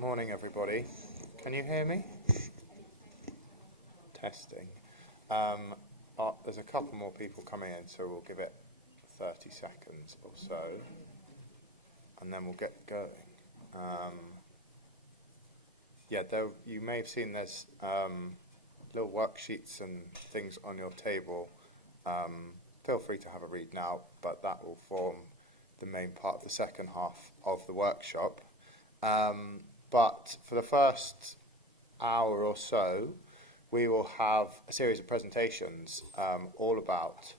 Morning, everybody. Can you hear me? Testing. There's a couple more people coming in, so we'll give it 30 seconds or so, and then we'll get going. You may have seen there's little worksheets and things on your table. Feel free to have a read now, but that will form the main part of the second half of the workshop. But for the first hour or so, we will have a series of presentations all about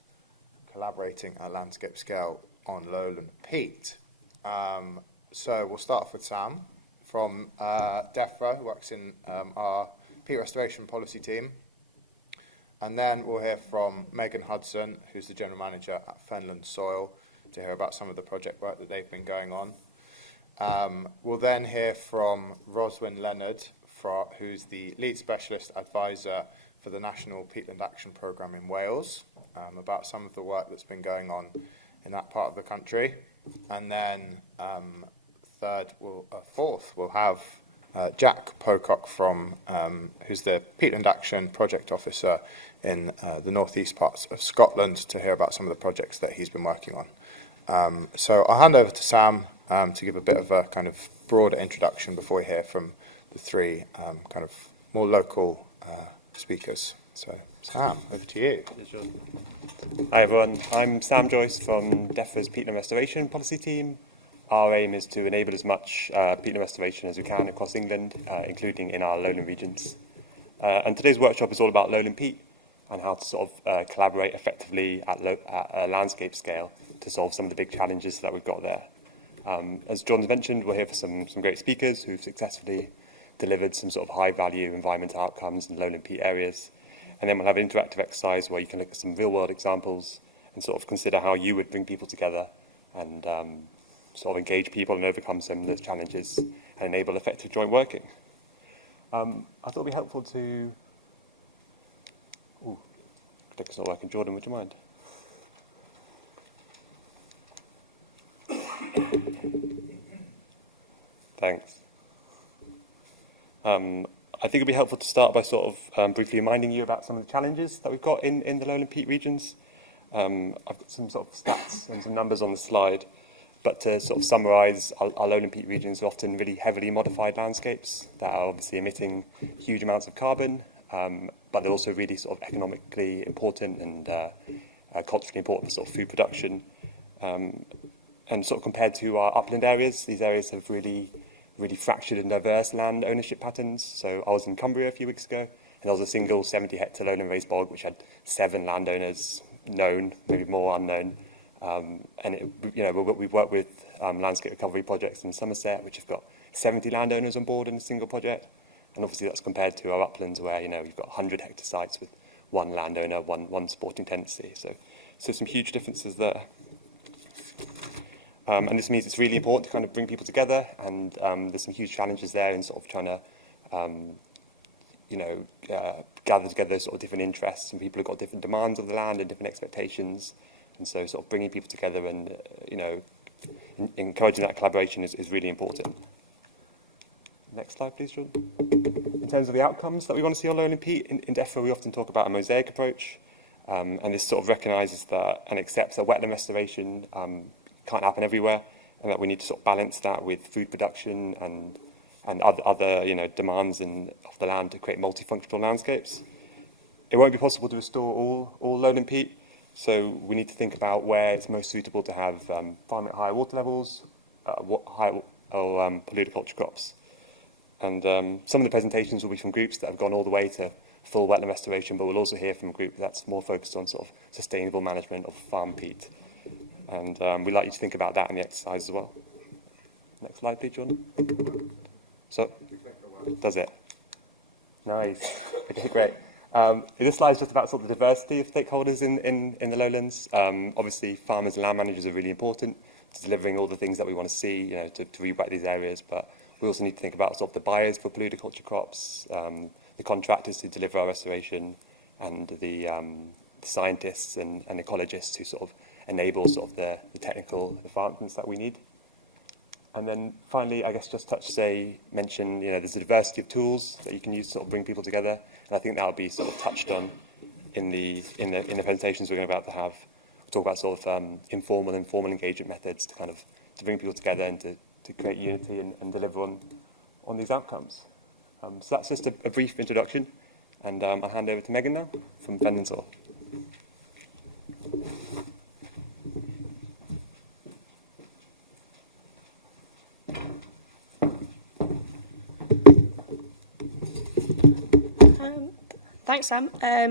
collaborating at a landscape scale on Lowland Peat. So we'll start off with Sam from Defra, who works in our peat restoration policy team. And then we'll hear from Megan Hudson, who's the General Manager at Fenland SOIL, to hear about some of the project work that they've been going on. We'll then hear from Rhoswen Leonard, who's the Lead Specialist Advisor for the National Peatland Action Programme in Wales, about some of the work that's been going on in that part of the country. And then fourth, we'll have Jack Pocock who's the Peatland Action Project Officer in the northeast parts of Scotland, to hear about some of the projects that he's been working on. So I'll hand over to Sam to give a bit of a kind of broader introduction before we hear from the three kind of more local speakers. So Sam, over to you. Hi everyone, I'm Sam Joyce from Defra's Peatland Restoration Policy Team. Our aim is to enable as much peatland restoration as we can across England, including in our lowland regions. And today's workshop is all about Lowland Peat and how to sort of collaborate effectively at a landscape scale to solve some of the big challenges that we've got there. As John's mentioned, we're here for some great speakers who've successfully delivered some sort of high-value environmental outcomes in lowland peat areas. And then we'll have an interactive exercise where you can look at some real-world examples and sort of consider how you would bring people together and sort of engage people and overcome some of those challenges and enable effective joint working. I thought it would be helpful to... Clicker's not working. Jordan, would you mind? Thanks. I think it would be helpful to start by sort of briefly reminding you about some of the challenges that we've got in the Lowland Peat regions. I've got some sort of stats and some numbers on the slide, but to sort of summarise, our Lowland Peat regions are often really heavily modified landscapes that are obviously emitting huge amounts of carbon, but they're also really sort of economically important and culturally important for sort of food production. And sort of compared to our upland areas, these areas have really fractured and diverse land ownership patterns. So I was in Cumbria a few weeks ago, and there was a single 70-hectare lowland raised bog which had 7 landowners known, maybe more unknown. We've worked with landscape recovery projects in Somerset, which have got 70 landowners on board in a single project. And obviously that's compared to our uplands where, you've got 100-hectare sites with 1 landowner, one sporting tenancy. So some huge differences there. And this means it's really important to kind of bring people together, and there's some huge challenges there in sort of trying to, gather together sort of different interests, and people have got different demands of the land and different expectations, and so sort of bringing people together and, encouraging that collaboration is really important. Next slide, please, John. In terms of the outcomes that we want to see on Lowland Peat, in Defra we often talk about a mosaic approach, and this sort of recognises that and accepts that wetland restoration can't happen everywhere, and that we need to sort of balance that with food production and other demands of the land to create multifunctional landscapes. It won't be possible to restore all Lowland Peat, so we need to think about where it's most suitable to have farming at higher water levels, polluted culture crops. And some of the presentations will be from groups that have gone all the way to full wetland restoration, but we'll also hear from a group that's more focused on sort of sustainable management of farm peat. And we'd like you to think about that in the exercise as well. Next slide, please, Jordan. So, does it? Nice. Okay, great. This slide is just about sort of the diversity of stakeholders in the lowlands. Obviously, farmers and land managers are really important to delivering all the things that we want to see, to reback these areas. But we also need to think about sort of the buyers for polluted culture crops, the contractors who deliver our restoration, and the scientists and ecologists who sort of enable sort of the technical advancements that we need. And then finally, I guess just mention, there's a diversity of tools that you can use to sort of bring people together, and I think that will be sort of touched on in the presentations we're about to have. We'll talk about sort of informal and formal engagement methods to bring people together and to create unity and deliver on these outcomes. So that's just a brief introduction, and I'll hand over to Megan now from Fenland SOIL. Thanks, Sam.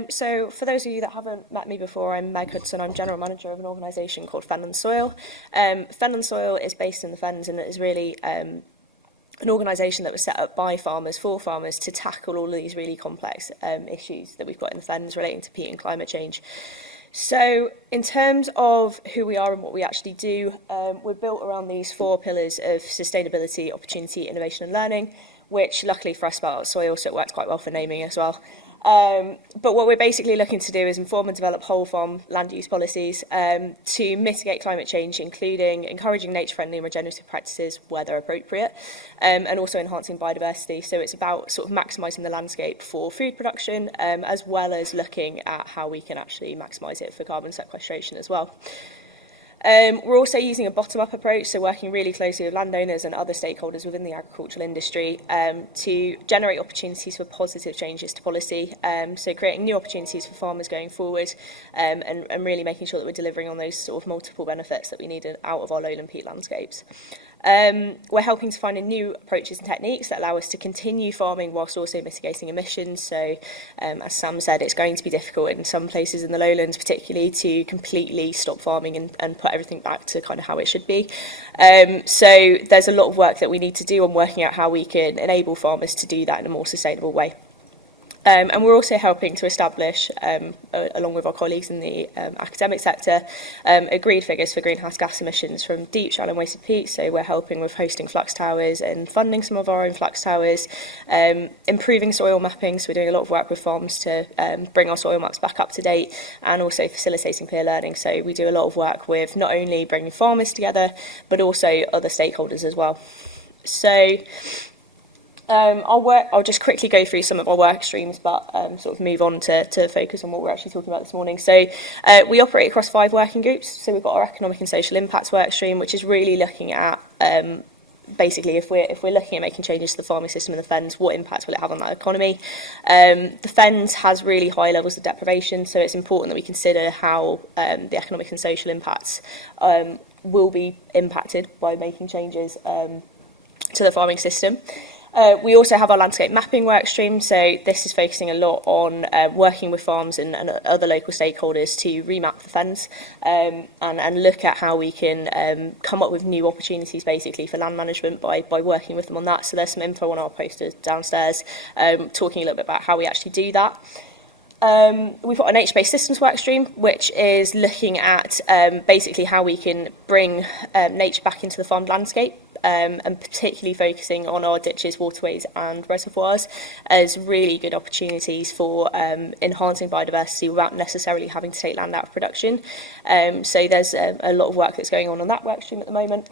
So for those of you that haven't met me before, I'm Meg Hudson. I'm General Manager of an organisation called Fenland SOIL. Fenland SOIL is based in the Fens, and it is really an organisation that was set up by farmers, for farmers, to tackle all of these really complex issues that we've got in the Fens relating to peat and climate change. So in terms of who we are and what we actually do, we're built around these 4 pillars of sustainability, opportunity, innovation and learning, which luckily for us spelled out soil, so it worked quite well for naming as well. But what we're basically looking to do is inform and develop whole farm land use policies to mitigate climate change, including encouraging nature-friendly and regenerative practices where they're appropriate, and also enhancing biodiversity. So it's about sort of maximising the landscape for food production, as well as looking at how we can actually maximise it for carbon sequestration as well. We're also using a bottom-up approach, so working really closely with landowners and other stakeholders within the agricultural industry to generate opportunities for positive changes to policy, so creating new opportunities for farmers going forward, and really making sure that we're delivering on those sort of multiple benefits that we need out of our lowland peat landscapes. We're helping to find new approaches and techniques that allow us to continue farming whilst also mitigating emissions. So, as Sam said, it's going to be difficult in some places in the lowlands, particularly, to completely stop farming and put everything back to kind of how it should be. So there's a lot of work that we need to do on working out how we can enable farmers to do that in a more sustainable way. And we're also helping to establish, along with our colleagues in the academic sector, agreed figures for greenhouse gas emissions from deep, shallow and wasted peat. So we're helping with hosting flux towers and funding some of our own flux towers, improving soil mapping. So we're doing a lot of work with farms to bring our soil maps back up to date, and also facilitating peer learning. So we do a lot of work with not only bringing farmers together, but also other stakeholders as well. So I'll just quickly go through some of our work streams, but sort of move on to focus on what we're actually talking about this morning. So we operate across 5 working groups. So we've got our economic and social impacts work stream, which is really looking at basically if we're looking at making changes to the farming system in the Fens, what impact will it have on that economy? The Fens has really high levels of deprivation, so it's important that we consider how the economic and social impacts will be impacted by making changes to the farming system. We also have our landscape mapping work stream, so this is focusing a lot on working with farms and other local stakeholders to remap the Fens and look at how we can come up with new opportunities basically for land management by working with them on that. So there's some info on our posters downstairs talking a little bit about how we actually do that. We've got a nature-based systems work stream, which is looking at basically how we can bring nature back into the farmed landscape. And particularly focusing on our ditches, waterways and reservoirs as really good opportunities for enhancing biodiversity without necessarily having to take land out of production. So there's a lot of work that's going on that work stream at the moment.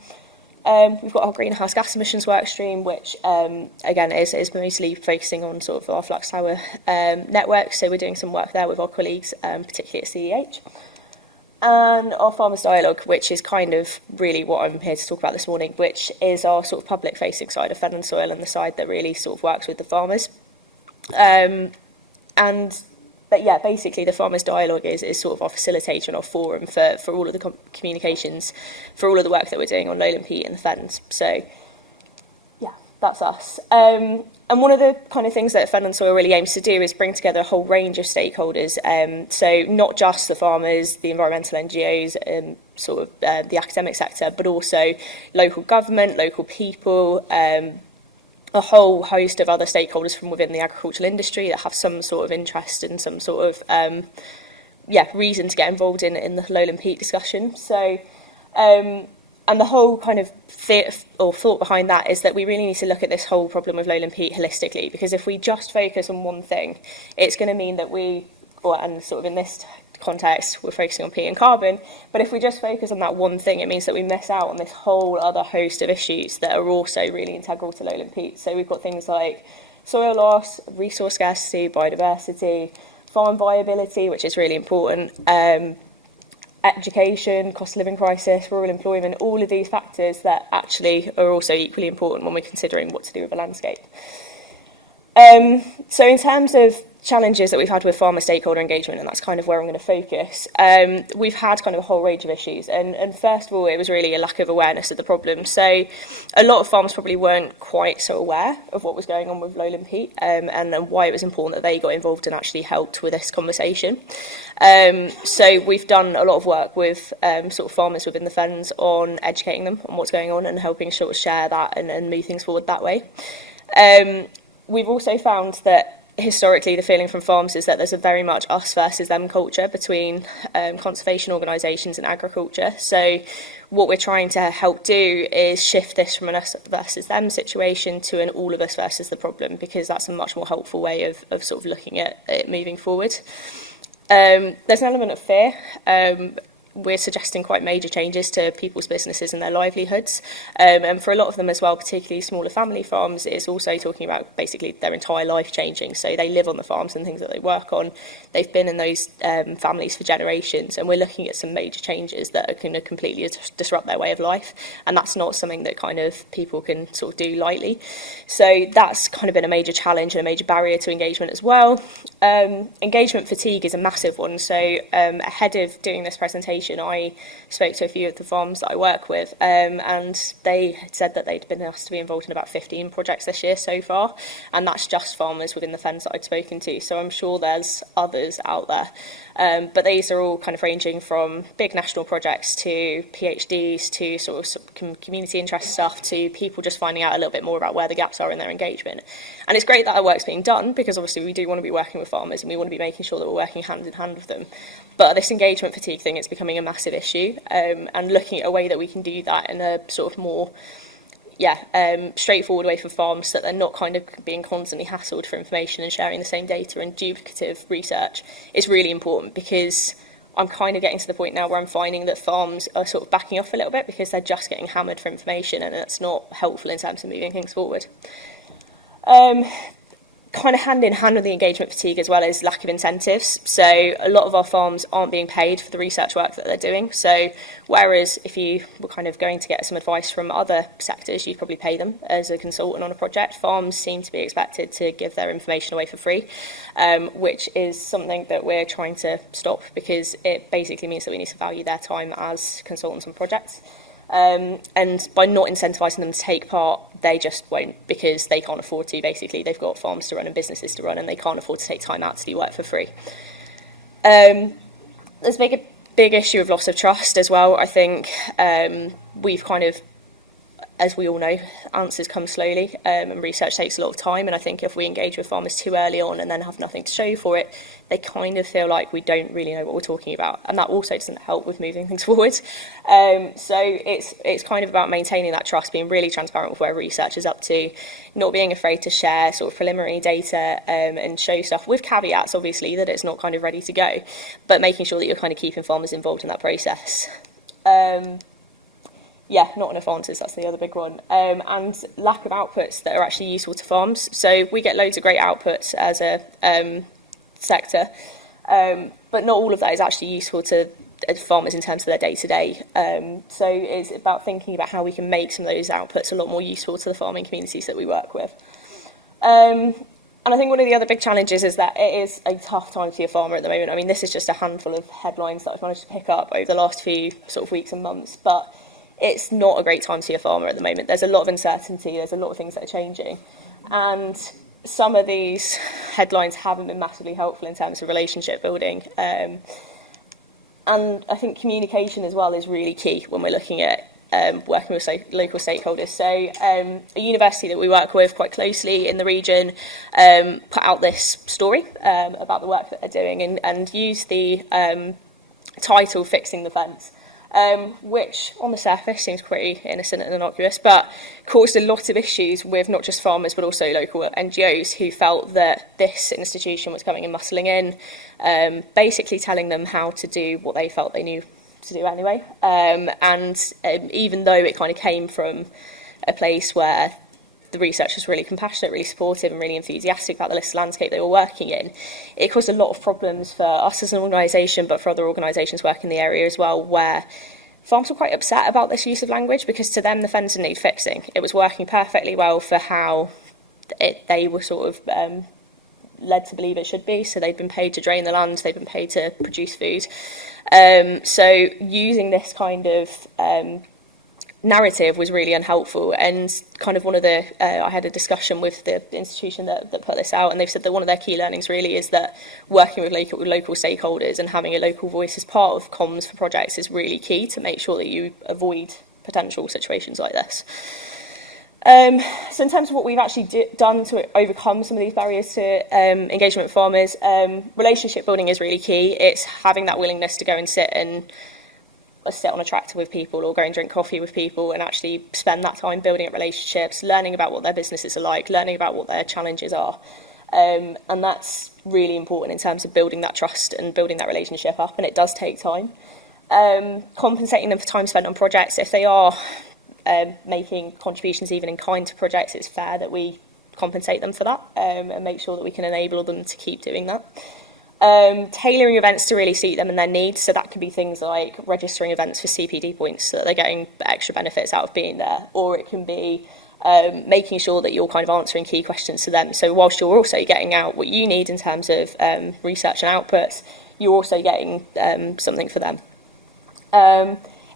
We've got our greenhouse gas emissions work stream, which again is mostly focusing on sort of our flux tower network. So we're doing some work there with our colleagues, particularly at CEH. And our farmers dialogue, which is kind of really what I'm here to talk about this morning, which is our sort of public facing side of Fenland SOIL and the side that really sort of works with the farmers. But yeah, basically the farmers dialogue is sort of our facilitator and our forum for all of the communications, for all of the work that we're doing on Lowland Peat and the Fens. So yeah, that's us. And one of the kind of things that Fenland SOIL really aims to do is bring together a whole range of stakeholders. So not just the farmers, the environmental NGOs, sort of the academic sector, but also local government, local people, a whole host of other stakeholders from within the agricultural industry that have some sort of interest and some sort of reason to get involved in the Lowland Peat discussion. So and the whole kind of thought behind that is that we really need to look at this whole problem with lowland peat holistically, because if we just focus on one thing, it's going to mean that and sort of in this context, we're focusing on peat and carbon, but if we just focus on that one thing, it means that we miss out on this whole other host of issues that are also really integral to lowland peat. So we've got things like soil loss, resource scarcity, biodiversity, farm viability, which is really important, education, cost of living crisis, rural employment, all of these factors that actually are also equally important when we're considering what to do with a landscape. So in terms of challenges that we've had with farmer stakeholder engagement, and that's kind of where I'm going to focus, we've had kind of a whole range of issues. And first of all, it was really a lack of awareness of the problem. So a lot of farmers probably weren't quite so aware of what was going on with lowland peat, and why it was important that they got involved and actually helped with this conversation. So we've done a lot of work with sort of farmers within the fens on educating them on what's going on and helping sort of share that and move things forward that way. We've also found that historically the feeling from farms is that there's a very much us versus them culture between conservation organisations and agriculture. So what we're trying to help do is shift this from an us versus them situation to an all of us versus the problem, because that's a much more helpful way of sort of looking at it moving forward. There's an element of fear. We're suggesting quite major changes to people's businesses and their livelihoods. And for a lot of them as well, particularly smaller family farms, it's also talking about basically their entire life changing. So they live on the farms and things that they work on. They've been in those families for generations, and we're looking at some major changes that are going to completely disrupt their way of life. And that's not something that kind of people can sort of do lightly. So that's kind of been a major challenge and a major barrier to engagement as well. Engagement fatigue is a massive one. So ahead of doing this presentation, I spoke to a few of the farms that I work with, and they had said that they'd been asked to be involved in about 15 projects this year so far, and that's just farmers within the fens that I'd spoken to. So I'm sure there's others out there. But these are all kind of ranging from big national projects to PhDs to sort of community interest stuff to people just finding out a little bit more about where the gaps are in their engagement. And it's great that our work's being done, because obviously we do want to be working with farmers and we want to be making sure that we're working hand in hand with them. But this engagement fatigue thing is becoming a massive issue, and looking at a way that we can do that in a sort of more straightforward way for farms, so that they're not kind of being constantly hassled for information and sharing the same data and duplicative research is really important, because I'm kind of getting to the point now where I'm finding that farms are sort of backing off a little bit because they're just getting hammered for information, and that's not helpful in terms of moving things forward. Kind of hand in hand with the engagement fatigue as well is lack of incentives. So a lot of our farms aren't being paid for the research work that they're doing. So whereas if you were kind of going to get some advice from other sectors, you'd probably pay them as a consultant on a project, farms seem to be expected to give their information away for free, which is something that we're trying to stop, because it basically means that we need to value their time as consultants on projects. And by not incentivising them to take part, they just won't, because they can't afford to. Basically, they've got farms to run and businesses to run, and they can't afford to take time out to do work for free. There's a big issue of loss of trust as well. I think we've kind of, as we all know, answers come slowly, and research takes a lot of time. And I think if we engage with farmers too early on and then have nothing to show for it, they kind of feel like we don't really know what we're talking about, and that also doesn't help with moving things forward. So it's kind of about maintaining that trust, being really transparent with where research is up to, not being afraid to share sort of preliminary data and show stuff with caveats, obviously, that it's not kind of ready to go, but making sure that you're kind of keeping farmers involved in that process. Not enough answers, that's the other big one. And lack of outputs that are actually useful to farms. So we get loads of great outputs as a sector, but not all of that is actually useful to farmers in terms of their day-to-day. So it's about thinking about how we can make some of those outputs a lot more useful to the farming communities that we work with. And I think one of the other big challenges is that it is a tough time to be a farmer at the moment. I mean, this is just a handful of headlines that I've managed to pick up over the last few sort of weeks and months, but it's not a great time to be a farmer at the moment. There's a lot of uncertainty, there's a lot of things that are changing, and some of these headlines haven't been massively helpful in terms of relationship building. And I think communication as well is really key when we're looking at working with local stakeholders. So a university that we work with quite closely in the region put out this story about the work that they're doing and used the title "Fixing the Fence." which on the surface seems pretty innocent and innocuous, but caused a lot of issues with not just farmers but also local NGOs who felt that this institution was coming and muscling in, basically telling them how to do what they felt they knew to do anyway. Even though it kind of came from a place where the research was really compassionate, really supportive and really enthusiastic about the listed landscape they were working in, it caused a lot of problems for us as an organisation, but for other organisations working in the area as well, where farms were quite upset about this use of language because to them the fence didn't need fixing. It was working perfectly well for how they were sort of led to believe it should be. So they'd been paid to drain the land, they'd been paid to produce food. So using this kind of narrative was really unhelpful, and kind of one of the I had a discussion with the institution that put this out, and they've said that one of their key learnings really is that working with local stakeholders and having a local voice as part of comms for projects is really key to make sure that you avoid potential situations like this. So in terms of what we've actually done to overcome some of these barriers to engagement with farmers, relationship building is really key. It's having that willingness to go and sit on a tractor with people or go and drink coffee with people and actually spend that time building up relationships, learning about what their businesses are like, learning about what their challenges are. And that's really important in terms of building that trust and building that relationship up, and it does take time. Compensating them for time spent on projects, if they are making contributions even in kind to projects, it's fair that we compensate them for that and make sure that we can enable them to keep doing that. Tailoring events to really suit them and their needs, so that can be things like registering events for CPD points so that they're getting extra benefits out of being there, or it can be making sure that you're kind of answering key questions to them. So whilst you're also getting out what you need in terms of research and outputs, you're also getting something for them.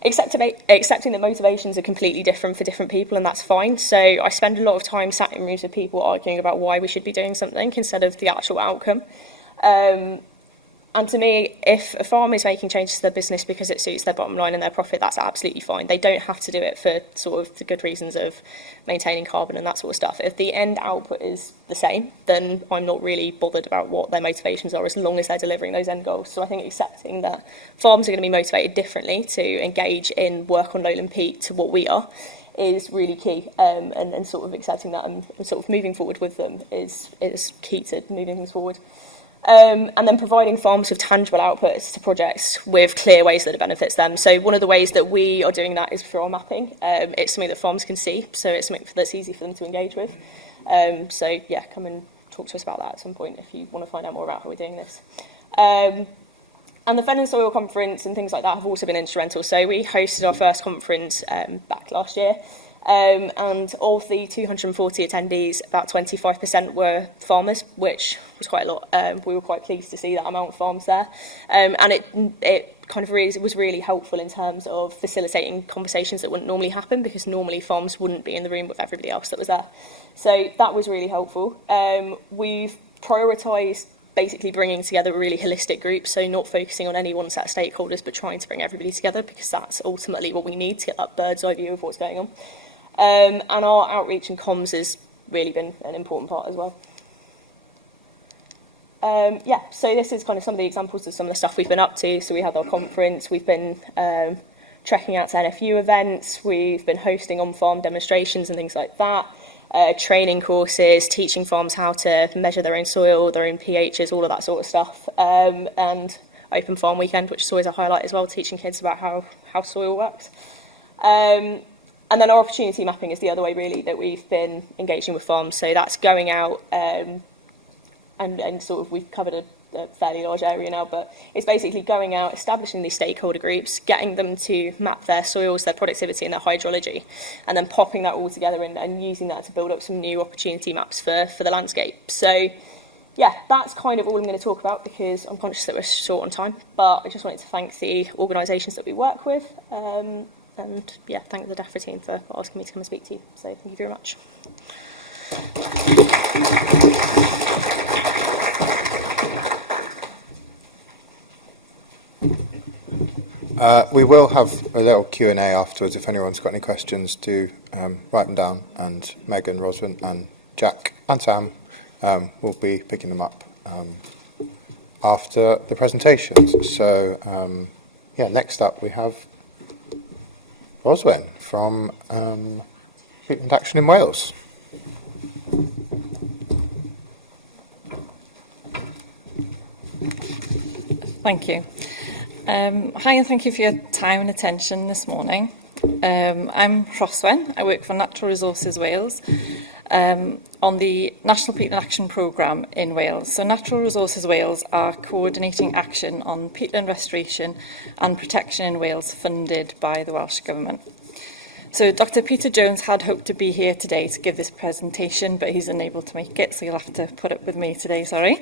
Accepting that motivations are completely different for different people, and that's fine. So I spend a lot of time sat in rooms with people arguing about why we should be doing something instead of the actual outcome. And to me, if a farm is making changes to their business because it suits their bottom line and their profit, that's absolutely fine. They don't have to do it for sort of the good reasons of maintaining carbon and that sort of stuff. If the end output is the same, then I'm not really bothered about what their motivations are as long as they're delivering those end goals. So I think accepting that farms are going to be motivated differently to engage in work on Lowland Peat to what we are is really key, and sort of accepting that and sort of moving forward with them is key to moving things forward. And then providing farms with tangible outputs to projects with clear ways that it benefits them. So one of the ways that we are doing that is through our mapping. It's something that farms can see, so it's something that's easy for them to engage with. So yeah, come and talk to us about that at some point if you want to find out more about how we're doing this. And the Fenland SOIL conference and things like that have also been instrumental. So we hosted our first conference back last year. And of the 240 attendees, about 25% were farmers, which was quite a lot. We were quite pleased to see that amount of farms there. And it kind of really was really helpful in terms of facilitating conversations that wouldn't normally happen, because normally farms wouldn't be in the room with everybody else that was there. So that was really helpful. We've prioritised basically bringing together a really holistic group, so not focusing on any one set of stakeholders, but trying to bring everybody together, because that's ultimately what we need to get that bird's eye view of what's going on. And our outreach and comms has really been an important part as well. Yeah, so this is kind of some of the examples of some of the stuff we've been up to. So we had our conference, we've been trekking out to NFU events, we've been hosting on-farm demonstrations and things like that, training courses, teaching farms how to measure their own soil, their own pHs, all of that sort of stuff, and open farm weekend, which is always a highlight as well, teaching kids about how soil works. And then our opportunity mapping is the other way really that we've been engaging with farms. So that's going out and sort of we've covered a fairly large area now, but it's basically going out, establishing these stakeholder groups, getting them to map their soils, their productivity and their hydrology, and then popping that all together and using that to build up some new opportunity maps for the landscape. So yeah, that's kind of all I'm going to talk about, because I'm conscious that we're short on time, but I just wanted to thank the organisations that we work with. And yeah, thank the Defra team for asking me to come and speak to you. So thank you very much. We will have a little Q&A afterwards. If anyone's got any questions, do write them down, and Megan, Rhoswen and Jack and Sam will be picking them up after the presentations. So yeah, next up we have Rhoswen from Peatland Action in Wales. Thank you. Hi, and thank you for your time and attention this morning. I'm Rhoswen. I work for Natural Resources Wales on the National Peatland Action Programme in Wales. So Natural Resources Wales are coordinating action on peatland restoration and protection in Wales funded by the Welsh Government. So Dr. Peter Jones had hoped to be here today to give this presentation, but he's unable to make it, so you'll have to put up with me today, sorry.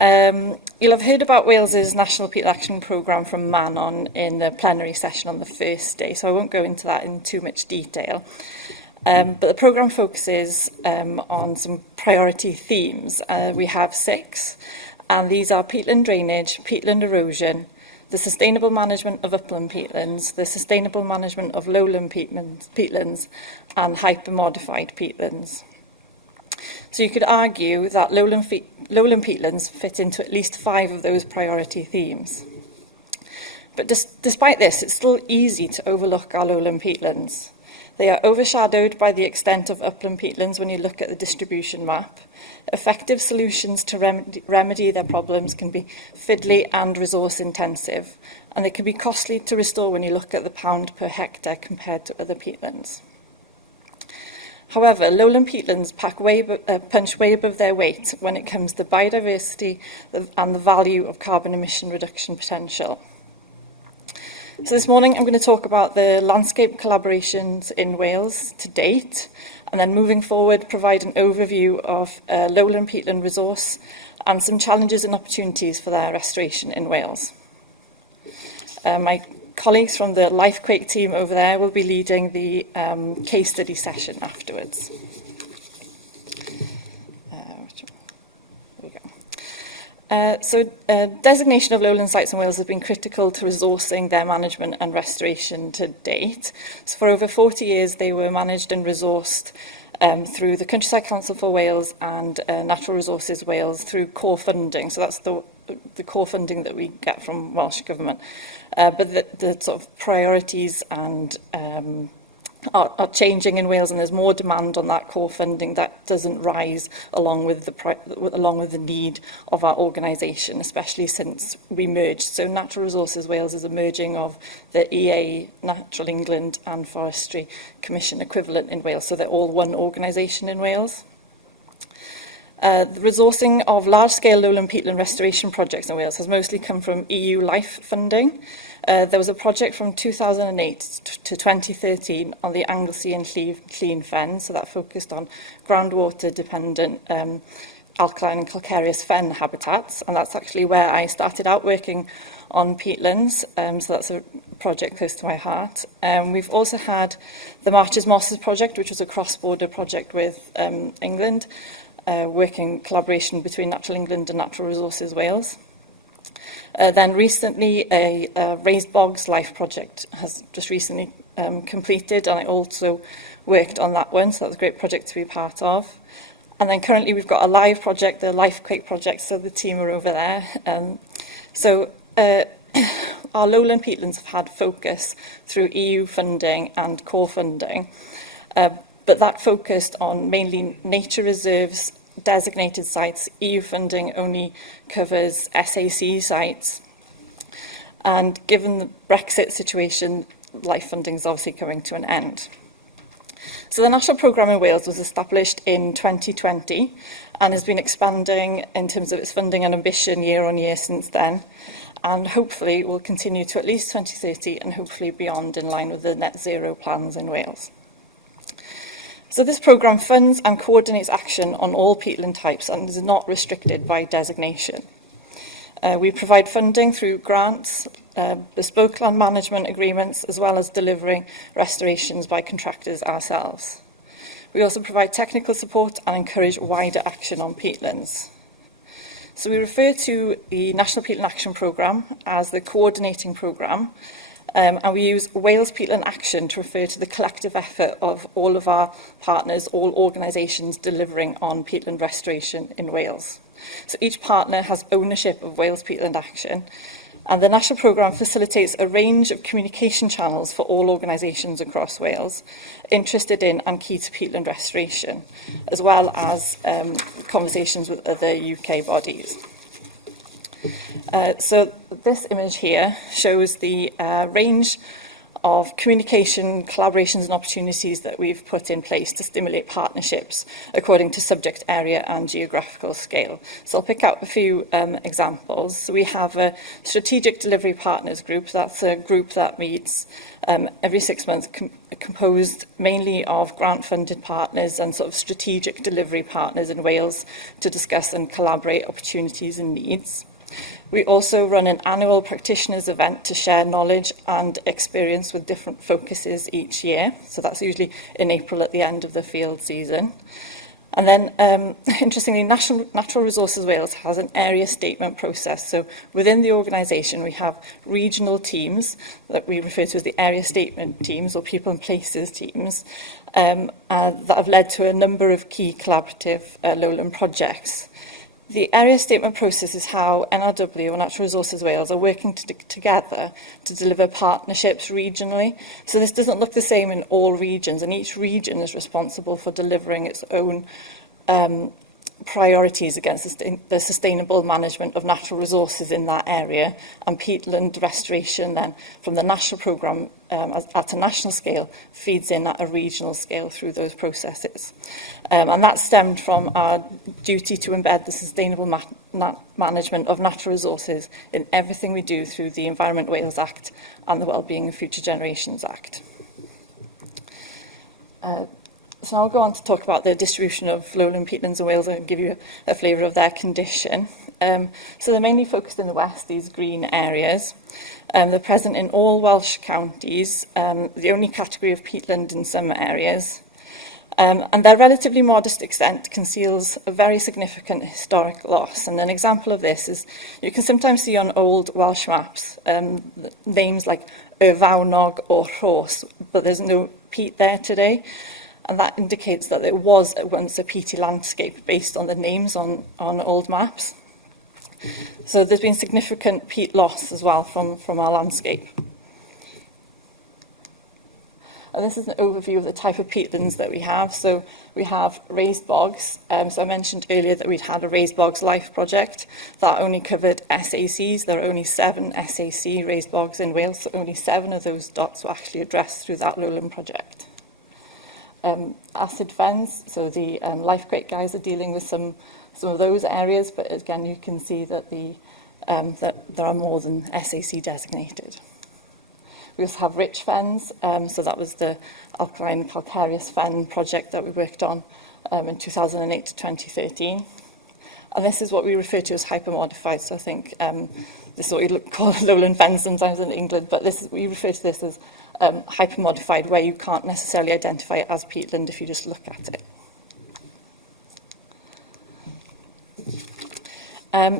You'll have heard about Wales's National Peatland Action Programme from Manon in the plenary session on the first day, so I won't go into that in too much detail. But the programme focuses on some priority themes. We have 6, and these are peatland drainage, peatland erosion, the sustainable management of upland peatlands, the sustainable management of lowland peatlands, and hyper-modified peatlands. So you could argue that lowland peatlands fit into at least 5 of those priority themes. But despite this, it's still easy to overlook our lowland peatlands. They are overshadowed by the extent of upland peatlands when you look at the distribution map. Effective solutions to remedy their problems can be fiddly and resource intensive, and they can be costly to restore when you look at the pound per hectare compared to other peatlands. However, lowland peatlands punch way above their weight when it comes to biodiversity and the value of carbon emission reduction potential. So this morning I'm going to talk about the landscape collaborations in Wales to date, and then moving forward provide an overview of lowland peatland resource and some challenges and opportunities for their restoration in Wales. My colleagues from the Lifequake team over there will be leading the case study session afterwards. Designation of lowland sites in Wales has been critical to resourcing their management and restoration to date. So for over 40 years they were managed and resourced through the Countryside Council for Wales and Natural Resources Wales through core funding. So that's the core funding that we get from Welsh Government. But the sort of priorities and are changing in Wales, and there's more demand on that core funding that doesn't rise along with the need of our organisation, especially since we merged. So Natural Resources Wales is a merging of the EA, Natural England and Forestry Commission equivalent in Wales, so they're all one organisation in Wales. The resourcing of large-scale lowland peatland restoration projects in Wales has mostly come from EU LIFE funding. There was a project from 2008 to 2013 on the Anglesey and Llŷn fens, so that focused on groundwater-dependent alkaline and calcareous fen habitats, and that's actually where I started out working on peatlands, so that's a project close to my heart. We've also had the Marches Mosses project, which was a cross-border project with England, working collaboration between Natural England and Natural Resources Wales. Then recently, a Raised Bogs Life project has just recently completed, and I also worked on that one, so that was a great project to be part of. And then currently we've got a live project, the Lifequake project, so the team are over there. Our lowland peatlands have had focus through EU funding and core funding, but that focused on mainly nature reserves, designated sites. EU funding only covers SAC sites, and given the Brexit situation, life funding is obviously coming to an end. So the National Programme in Wales was established in 2020 and has been expanding in terms of its funding and ambition year on year since then, and hopefully will continue to at least 2030 and hopefully beyond, in line with the net zero plans in Wales. So this programme funds and coordinates action on all peatland types and is not restricted by designation. We provide funding through grants, bespoke land management agreements, as well as delivering restorations by contractors ourselves. We also provide technical support and encourage wider action on peatlands. So we refer to the National Peatland Action Programme as the coordinating programme, and we use Wales Peatland Action to refer to the collective effort of all of our partners, all organisations delivering on peatland restoration in Wales. So each partner has ownership of Wales Peatland Action, And the national programme facilitates a range of communication channels for all organisations across Wales interested in and key to peatland restoration, as well as conversations with other UK bodies. So this image here shows the range of communication, collaborations and opportunities that we've put in place to stimulate partnerships according to subject area and geographical scale. So I'll pick out a few examples. So we have a Strategic Delivery Partners group. That's a group that meets every 6 months, composed mainly of grant-funded partners and sort of strategic delivery partners in Wales to discuss and collaborate opportunities and needs. We also run an annual practitioners event to share knowledge and experience with different focuses each year. So that's usually in April at the end of the field season. And then, interestingly, Natural Resources Wales has an area statement process. So within the organisation, we have regional teams that we refer to as the area statement teams or people and places teams that have led to a number of key collaborative lowland projects. The area statement process is how NRW or Natural Resources Wales are working together to deliver partnerships regionally. So this doesn't look the same in all regions, and each region is responsible for delivering its own priorities against the sustainable management of natural resources in that area, and peatland restoration then from the national programme at a national scale feeds in at a regional scale through those processes. And that stemmed from our duty to embed the sustainable management of natural resources in everything we do through the Environment Wales Act and the Wellbeing of Future Generations Act. So I'll go on to talk about the distribution of lowland peatlands in Wales and give you a flavour of their condition. So they're mainly focused in the west, these green areas. They're present in all Welsh counties, the only category of peatland in some areas. And their relatively modest extent conceals a very significant historic loss. And an example of this is you can sometimes see on old Welsh maps names like Fawnog or Rhos, but there's no peat there today. And that indicates that there was once a peaty landscape based on the names on old maps. So there's been significant peat loss as well from our landscape. And this is an overview of the type of peatlands that we have. So we have raised bogs. So I mentioned earlier that we'd had a raised bogs life project that only covered SACs. There are only 7 SAC raised bogs in Wales, so only 7 of those dots were actually addressed through that lowland project. Acid fens, so the Lifequake guys are dealing with some of those areas, but again you can see that that there are more than SAC designated. We also have rich fens, so that was the alkaline calcareous fen project that we worked on in 2008 to 2013. And this is what we refer to as hypermodified, so I think this is what we call lowland fens sometimes in England, but we refer to this as hypermodified, where you can't necessarily identify it as peatland if you just look at it.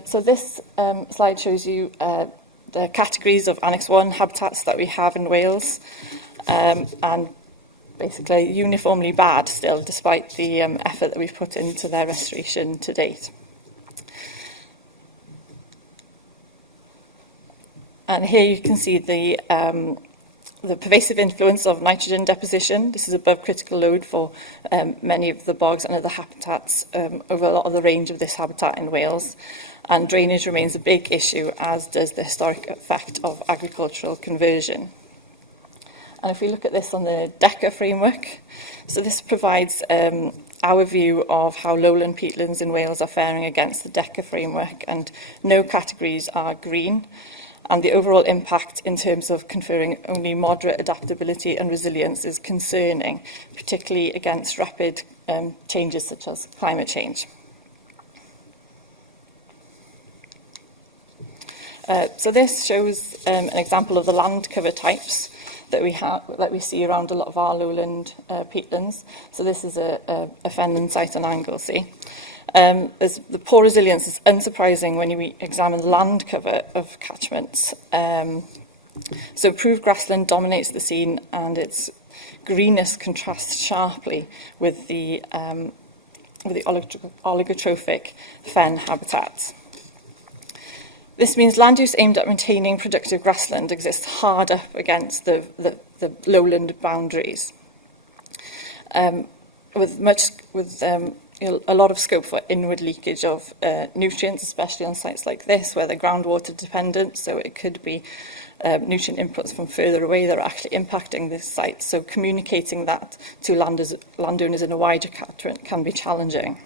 So this slide shows you the categories of Annex 1 habitats that we have in Wales, and basically uniformly bad still, despite the effort that we've put into their restoration to date. And here you can see the pervasive influence of nitrogen deposition. This is above critical load for many of the bogs and other habitats over a lot of the range of this habitat in Wales. And drainage remains a big issue, as does the historic effect of agricultural conversion. And if we look at this on the DECA framework, so this provides our view of how lowland peatlands in Wales are faring against the DECA framework, and no categories are green. And the overall impact in terms of conferring only moderate adaptability and resilience is concerning, particularly against rapid changes such as climate change. So this shows an example of the land cover types that we see around a lot of our lowland peatlands. So this is a Fenland site on Anglesey. The poor resilience is unsurprising when you examine the land cover of catchments. So improved grassland dominates the scene, and its greenness contrasts sharply with the oligotrophic fen habitats. This means land use aimed at maintaining productive grassland exists hard up against the lowland boundaries, with a lot of scope for inward leakage of nutrients, especially on sites like this where they're groundwater dependent. So it could be nutrient inputs from further away that are actually impacting this site. So communicating that to landowners in a wider catchment can be challenging.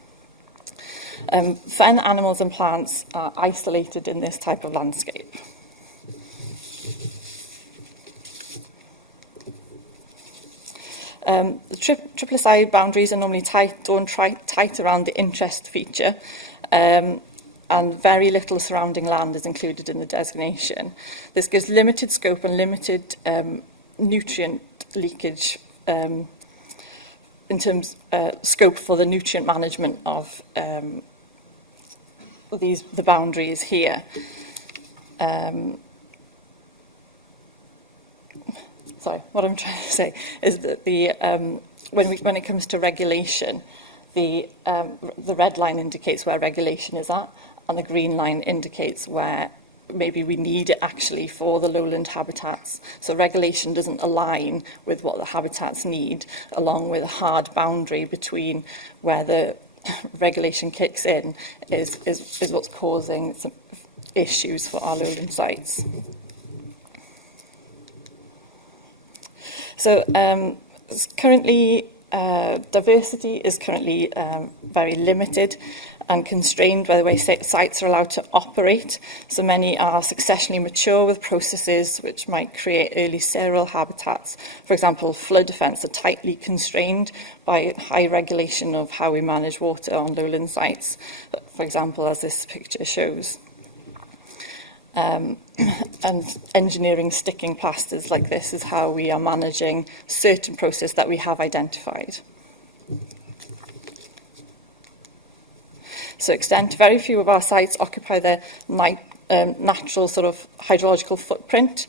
Fen animals and plants are isolated in this type of landscape. The triple SI boundaries are normally drawn tight around the interest feature, and very little surrounding land is included in the designation. This gives limited scope and limited nutrient leakage in terms scope for the nutrient management of the boundaries here. Sorry, what I'm trying to say is that when it comes to regulation, the red line indicates where regulation is at, and the green line indicates where maybe we need it actually for the lowland habitats. So regulation doesn't align with what the habitats need, along with a hard boundary between where the regulation kicks in is what's causing some issues for our lowland sites. So currently, diversity is currently very limited and constrained by the way sites are allowed to operate. So many are successionally mature with processes which might create early cereal habitats. For example, flood defence are tightly constrained by high regulation of how we manage water on lowland sites, for example, as this picture shows. And engineering sticking plasters like this is how we are managing certain processes that we have identified. So extent, very few of our sites occupy their natural sort of hydrological footprint,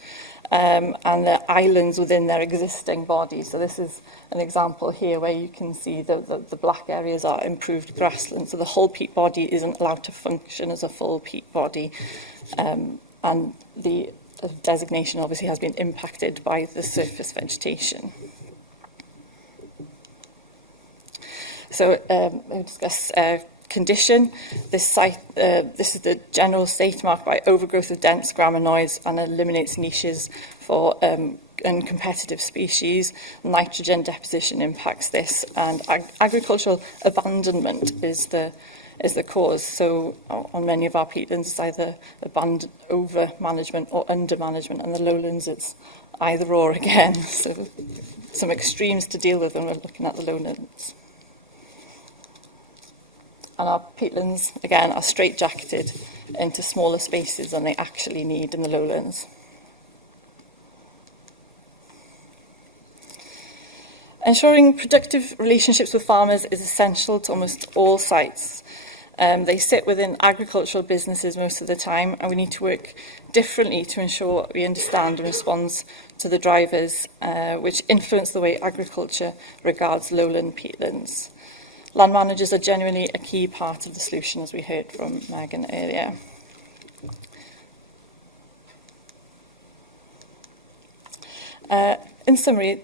and they're islands within their existing body. So this is an example here where you can see the black areas are improved grassland. So the whole peat body isn't allowed to function as a full peat body. And the designation obviously has been impacted by the surface vegetation. So we'll discuss condition. This site, this is the general state marked by overgrowth of dense graminoids and eliminates niches for uncompetitive species. Nitrogen deposition impacts this, and agricultural abandonment is the cause. So on many of our peatlands, it's either over management or under management, and the lowlands it's either or again. So some extremes to deal with when we're looking at the lowlands. And our peatlands, again, are straight-jacketed into smaller spaces than they actually need in the lowlands. Ensuring productive relationships with farmers is essential to almost all sites. They sit within agricultural businesses most of the time, and we need to work differently to ensure we understand and respond to the drivers which influence the way agriculture regards lowland peatlands. Land managers are genuinely a key part of the solution, as we heard from Megan earlier. In summary,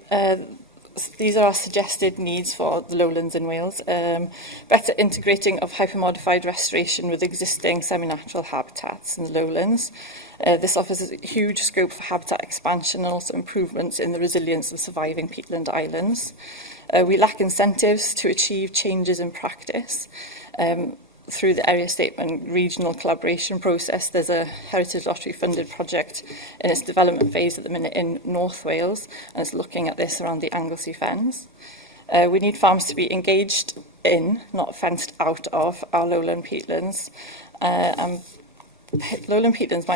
these are our suggested needs for the lowlands in Wales. Better integrating of hypermodified restoration with existing semi-natural habitats in the lowlands. This offers a huge scope for habitat expansion and also improvements in the resilience of surviving peatland islands. We lack incentives to achieve changes in practice. Through the area statement regional collaboration process, there's a Heritage Lottery funded project in its development phase at the minute in North Wales, and it's looking at this around the Anglesey fens. We need farms to be engaged in, not fenced out of, our lowland peatlands. And lowland peatlands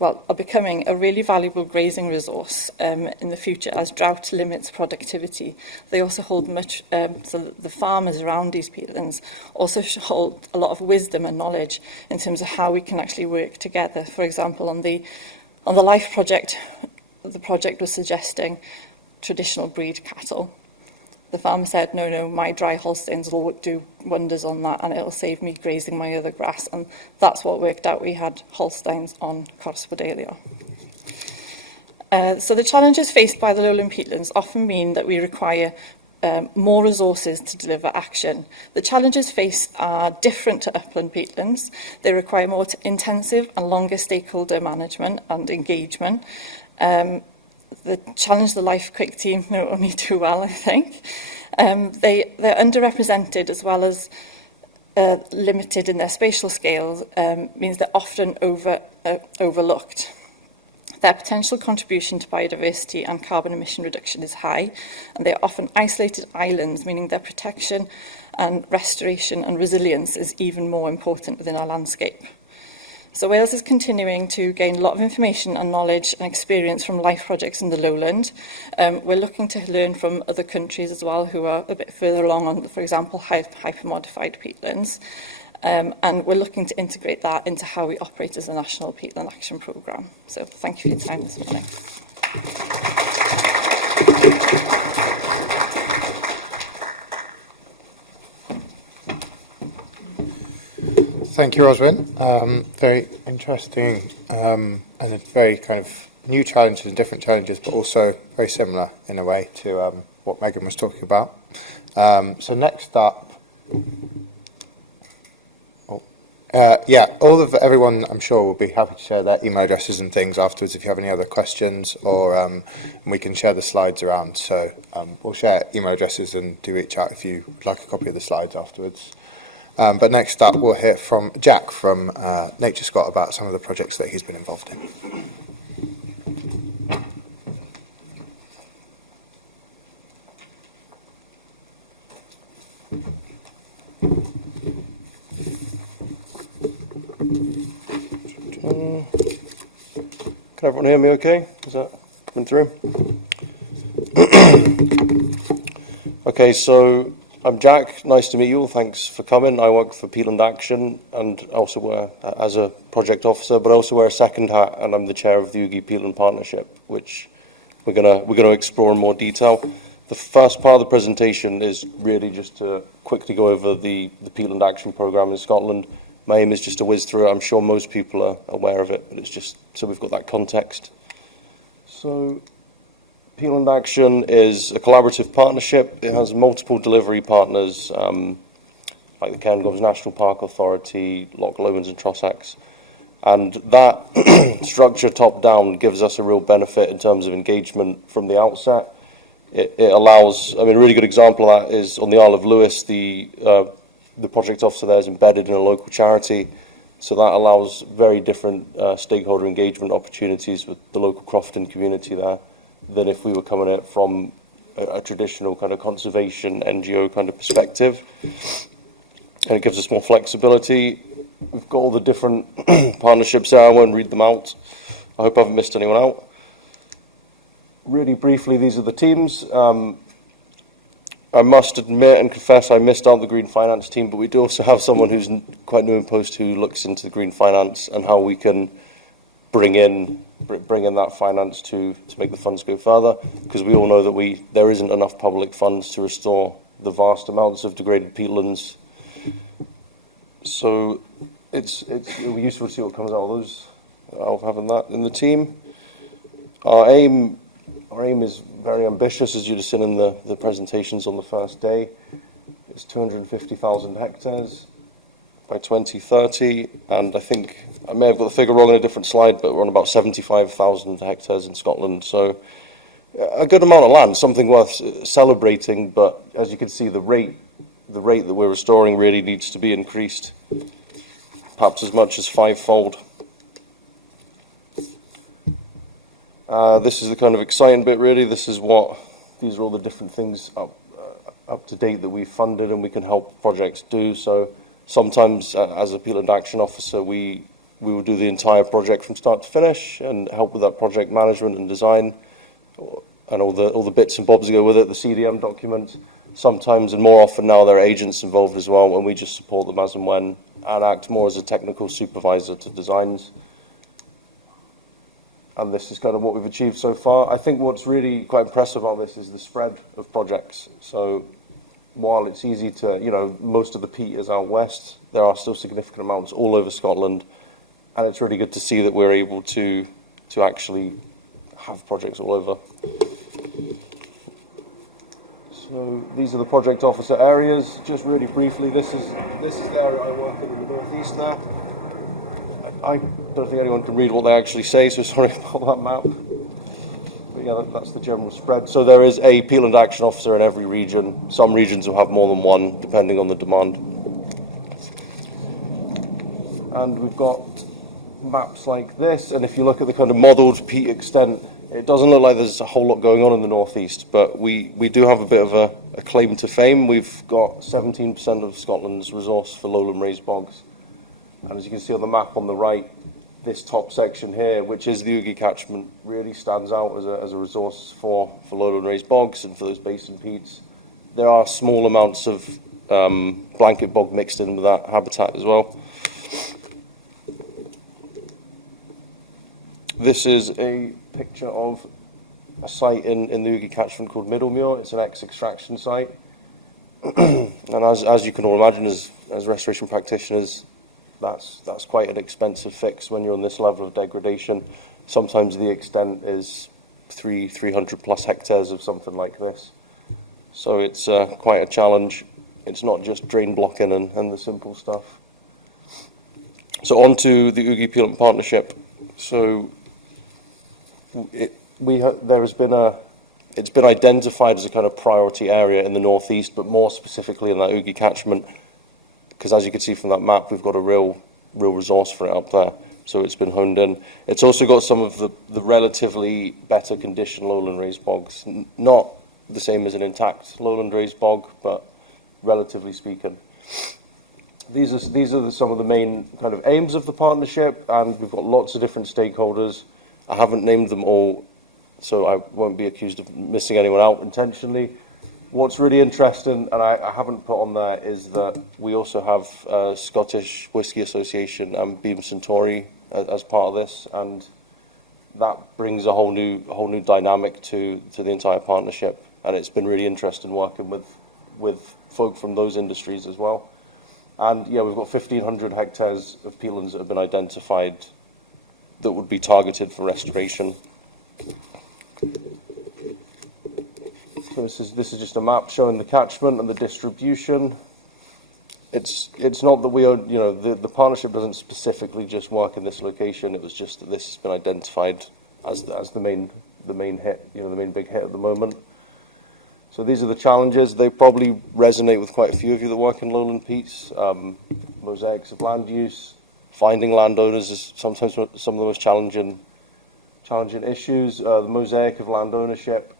are becoming a really valuable grazing resource in the future as drought limits productivity. They also hold much, so the farmers around these peatlands also hold a lot of wisdom and knowledge in terms of how we can actually work together. For example, on the LIFE project, the project was suggesting traditional breed cattle. The farmer said, no, my dry Holsteins will do wonders on that, and it'll save me grazing my other grass. And that's what worked out. We had Holsteins on cross-organisational. So the challenges faced by the lowland peatlands often mean that we require more resources to deliver action. The challenges faced are different to upland peatlands. They require more intensive and longer stakeholder management and engagement. The challenge the Life Quick team know only too well, I think. They're underrepresented as well as limited in their spatial scales, means they're often overlooked. Their potential contribution to biodiversity and carbon emission reduction is high, and they are often isolated islands, meaning their protection and restoration and resilience is even more important within our landscape. So Wales is continuing to gain a lot of information and knowledge and experience from life projects in the lowland. We're looking to learn from other countries as well who are a bit further along on, for example, hypermodified peatlands. And we're looking to integrate that into how we operate as a national peatland action programme. So thank you for your time this morning. Thank you, Rhoswen. Very interesting and a very kind of new challenges and different challenges, but also very similar in a way to what Megan was talking about. So next up, everyone, I'm sure, will be happy to share their email addresses and things afterwards if you have any other questions, or we can share the slides around. So we'll share email addresses and do reach out if you would like a copy of the slides afterwards. But next up, we'll hear from Jack from NatureScot about some of the projects that he's been involved in. Can everyone hear me okay? Is that coming through? Okay, so I'm Jack. Nice to meet you all. Thanks for coming. I work for Peatland Action and also wear as a project officer, but I also wear a second hat, and I'm the chair of the Ugi Peatland Partnership, which we're gonna explore in more detail. The first part of the presentation is really just to quickly go over the Peatland Action Programme in Scotland. My aim is just to whiz through it. I'm sure most people are aware of it, but it's just so we've got that context. So Peatland Action is a collaborative partnership. It has multiple delivery partners, like the Cairngorms National Park Authority, Loch Lomond and Trossachs. And that structure top-down gives us a real benefit in terms of engagement from the outset. It allows, I mean, a really good example of that is on the Isle of Lewis, the project officer there is embedded in a local charity, so that allows very different stakeholder engagement opportunities with the local Crofton community there than if we were coming at it from a traditional kind of conservation NGO kind of perspective. And it gives us more flexibility. We've got all the different partnerships there. I won't read them out. I hope I haven't missed anyone out. Really briefly, these are the teams. I must admit and confess I missed out the green finance team, but we do also have someone who's quite new in post who looks into the green finance and how we can bring in that finance to make the funds go further, because we all know that there isn't enough public funds to restore the vast amounts of degraded peatlands. So it'll be useful to see what comes out of having that in the team. Our aim is very ambitious, as you'd have seen in the presentations on the first day. It's 250,000 hectares by 2030, and I think I may have got the figure wrong on a different slide, but we're on about 75,000 hectares in Scotland, so a good amount of land, something worth celebrating. But as you can see, the rate that we're restoring really needs to be increased, perhaps as much as 5-fold. This is the kind of exciting bit, really. These are all the different things up to date that we've funded and we can help projects do. So sometimes, as a Peatland Action Officer, we will do the entire project from start to finish and help with that project management and design and all the bits and bobs that go with it, the CDM document. Sometimes, and more often now, there are agents involved as well, and we just support them as and when and act more as a technical supervisor to designs. and this is kind of what we've achieved so far. I think what's really quite impressive about this is the spread of projects. So while it's easy to, you know, most of the peat is out west, there are still significant amounts all over Scotland, and it's really good to see that we're able to actually have projects all over. So these are the project officer areas. Just really briefly, this is the area I work in the northeast there. I don't think anyone can read what they actually say, so sorry about that map. But yeah, that's the general spread. So there is a Peatland Action Officer in every region. Some regions will have more than one, depending on the demand. And we've got maps like this, and if you look at the kind of modelled peat extent, it doesn't look like there's a whole lot going on in the northeast, but we do have a bit of a claim to fame. We've got 17% of Scotland's resource for lowland raised bogs. And as you can see on the map on the right, this top section here, which is the Oogie catchment, really stands out as a resource for lowland raised bogs and for those basin peats. There are small amounts of blanket bog mixed in with that habitat as well. This is a picture of a site in the Oogie catchment called Middlemuir. It's an ex-extraction site. And as you can all imagine, as restoration practitioners, that's quite an expensive fix when you're on this level of degradation. Sometimes the extent is 300 plus hectares of something like this. So it's quite a challenge. It's not just drain blocking and the simple stuff. So on to the Oogie Peatland Partnership. So it's been identified as a kind of priority area in the northeast, but more specifically in that Oogie catchment, because as you can see from that map, we've got a real resource for it up there. So it's been honed in. It's also got some of the relatively better condition lowland raised bogs, not the same as an intact lowland raised bog, but relatively speaking. These are some of the main kind of aims of the partnership, and we've got lots of different stakeholders. I haven't named them all, so I won't be accused of missing anyone out intentionally. What's really interesting, and I haven't put on there, is that we also have Scottish Whisky Association and Beam Centauri as part of this, and that brings a whole new dynamic to the entire partnership. And it's been really interesting working with folk from those industries as well. And yeah, we've got 1,500 hectares of peatlands that have been identified that would be targeted for restoration. So this is just a map showing the catchment and the distribution. It's not that we own, you know, the partnership doesn't specifically just work in this location. It was just that this has been identified as the main hit, you know, the main big hit at the moment. So these are the challenges. They probably resonate with quite a few of you that work in lowland peats. Mosaics of land use, finding landowners is sometimes some of the most challenging issues. The mosaic of land ownership,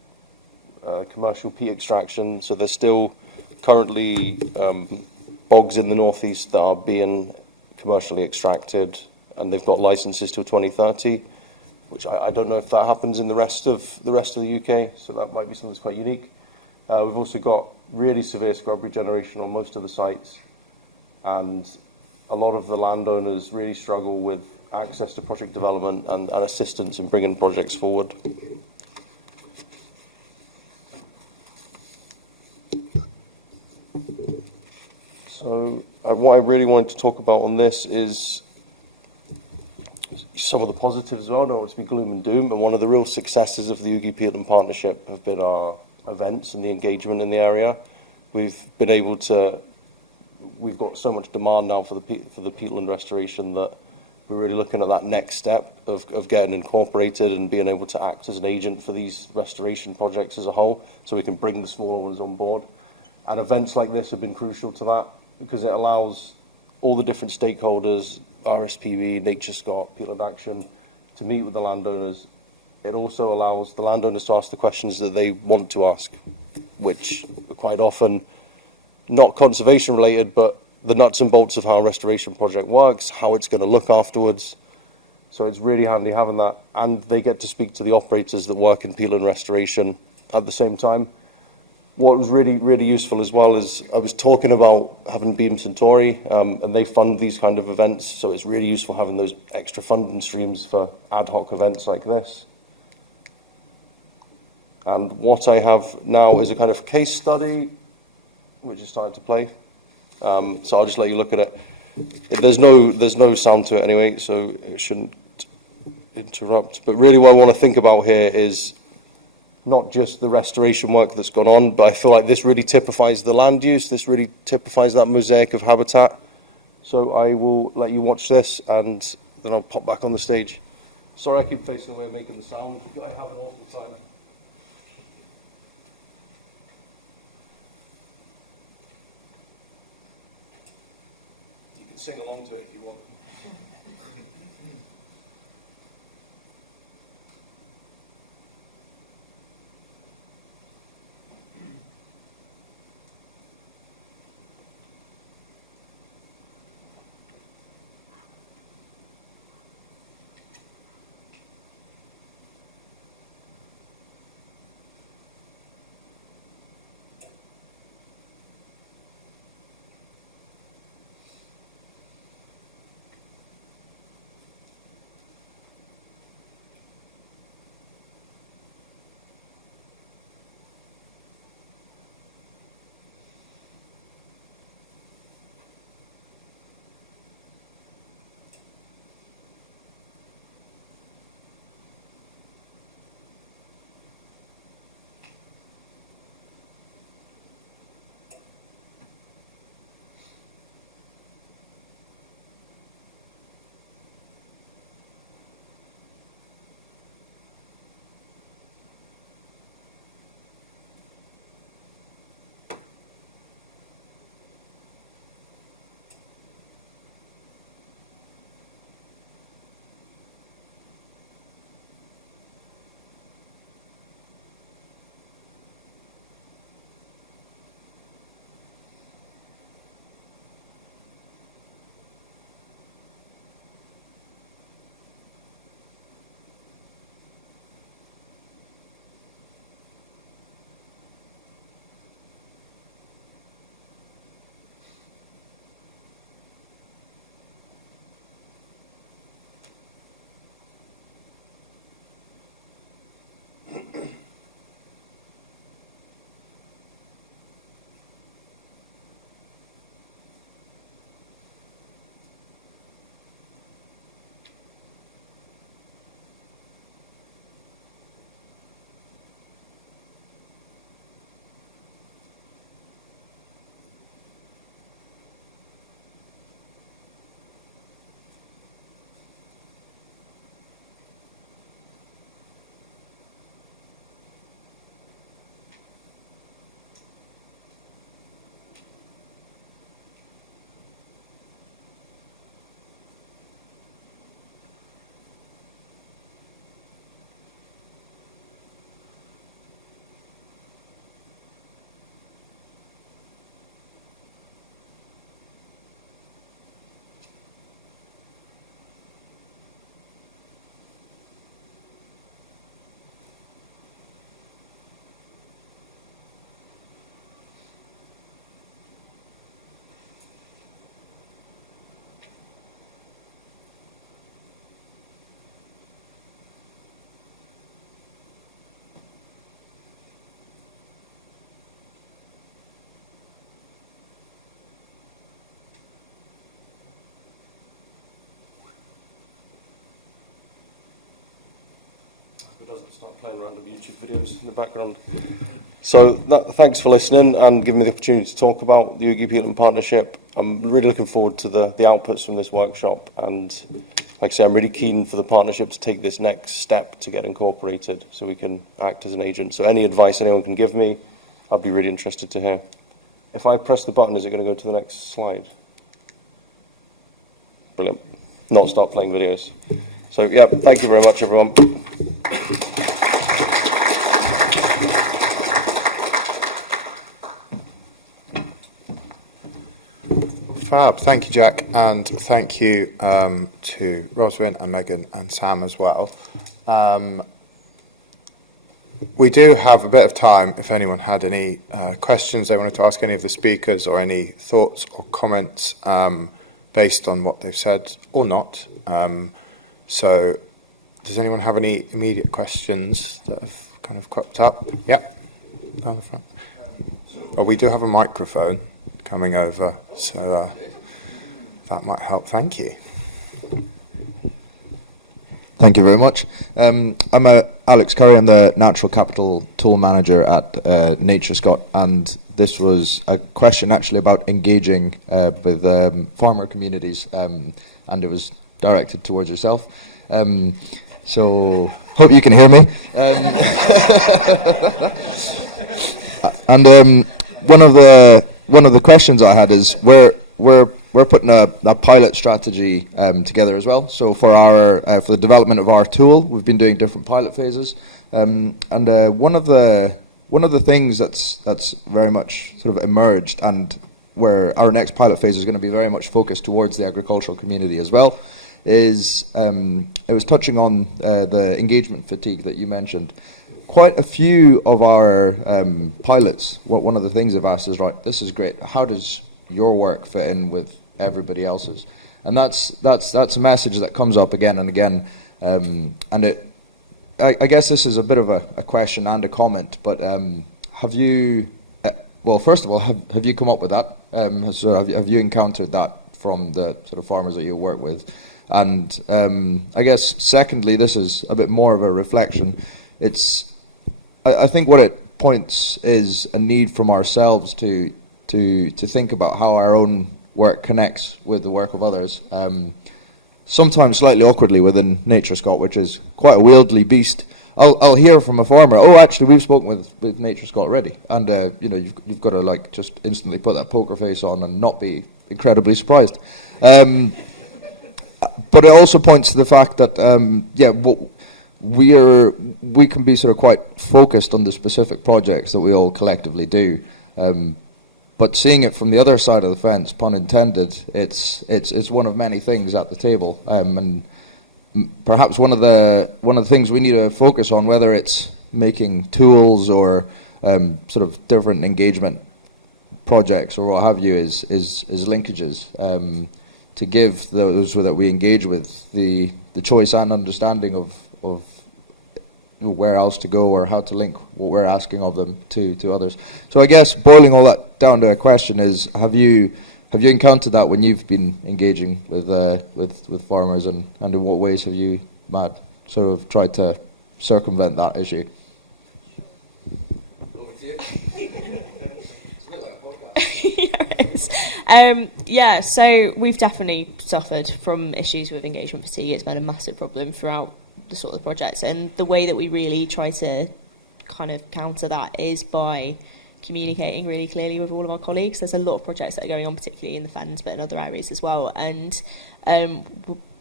commercial peat extraction. So there's still currently bogs in the northeast that are being commercially extracted, and they've got licenses till 2030, which I don't know if that happens in the rest of the UK. So that might be something that's quite unique. We've also got really severe scrub regeneration on most of the sites, and a lot of the landowners really struggle with access to project development and assistance in bringing projects forward. So what I really wanted to talk about on this is some of the positives as well. I don't want it to be gloom and doom, and one of the real successes of the Oogie Peatland Partnership have been our events and the engagement in the area. We've got so much demand now for the peatland restoration that we're really looking at that next step of getting incorporated and being able to act as an agent for these restoration projects as a whole, so we can bring the smaller ones on board. And events like this have been crucial to that, because it allows all the different stakeholders, RSPB, NatureScot, Peatland Action, to meet with the landowners. It also allows the landowners to ask the questions that they want to ask, which are quite often not conservation related, but the nuts and bolts of how a restoration project works, how it's going to look afterwards. So it's really handy having that, and they get to speak to the operators that work in peatland restoration at the same time. what was really useful as well is I was talking about having Beam Centauri, and they fund these kind of events, so it's really useful having those extra funding streams for ad hoc events like this. And what I have now is a kind of case study, which is starting to play. So I'll just let you look at it. There's no sound to it anyway, so it shouldn't interrupt. But really what I want to think about here is not just the restoration work that's gone on, but I feel like this really typifies the land use, this really typifies that mosaic of habitat. So I will let you watch this, and then I'll pop back on the stage. Sorry I keep facing away and making the sound. I have an awful time. You can sing along to it if you want. Doesn't start playing random YouTube videos in the background. So thanks for listening and giving me the opportunity to talk about the Ugi Peatland Partnership. I'm really looking forward to the outputs from this workshop, and like I say, I'm really keen for the partnership to take this next step to get incorporated so we can act as an agent. So any advice anyone can give me, I'd be really interested to hear. If I press the button, is it going to go to the next slide? Brilliant. Not start playing videos. So yeah, thank you very much, everyone. Fab, thank you, Jack, and thank you to Rhoswen and Megan and Sam as well. We do have a bit of time if anyone had any questions they wanted to ask any of the speakers, or any thoughts or comments based on what they've said or not. So does anyone have any immediate questions that have kind of cropped up? Yep, down the front. Well, we do have a microphone coming over, so that might help. Thank you. Thank you very much. I'm Alex Curry. I'm the Natural Capital Tool Manager at NatureScot, and this was a question actually about engaging with farmer communities, and it was directed towards yourself. So hope you can hear me. And one of the questions I had is we're putting a pilot strategy together as well. So for the development of our tool, we've been doing different pilot phases, and one of the things that's very much sort of emerged, and where our next pilot phase is going to be very much focused towards the agricultural community as well, is it was touching on the engagement fatigue that you mentioned. Quite a few of our pilots, one of the things they've asked is, right, this is great, how does your work fit in with everybody else's? And that's a message that comes up again and again, and I guess this is a bit of a question and a comment, but have you, well, first of all, have you come up with that? So have you encountered that from the sort of farmers that you work with? And I guess secondly, this is a bit more of a reflection. I think what it points is a need from ourselves to think about how our own work connects with the work of others. Sometimes slightly awkwardly within NatureScot, which is quite a wieldy beast. I'll hear from a farmer, oh, actually, we've spoken with NatureScot already, and you know, you've got to like just instantly put that poker face on and not be incredibly surprised. But it also points to the fact that we can be sort of quite focused on the specific projects that we all collectively do. But seeing it from the other side of the fence, pun intended, it's one of many things at the table, and perhaps one of the things we need to focus on, whether it's making tools or sort of different engagement projects or what have you, is linkages to give those that we engage with the choice and understanding of where else to go or how to link what we're asking of them to others. So I guess boiling all that down to a question is, have you encountered that when you've been engaging with farmers, and in what ways have you, Matt, sort of tried to circumvent that issue? Yeah, so we've definitely suffered from issues with engagement fatigue. It's been a massive problem throughout the sort of projects, and the way that we really try to kind of counter that is by communicating really clearly with all of our colleagues. There's a lot of projects that are going on, particularly in the fens, but in other areas as well, and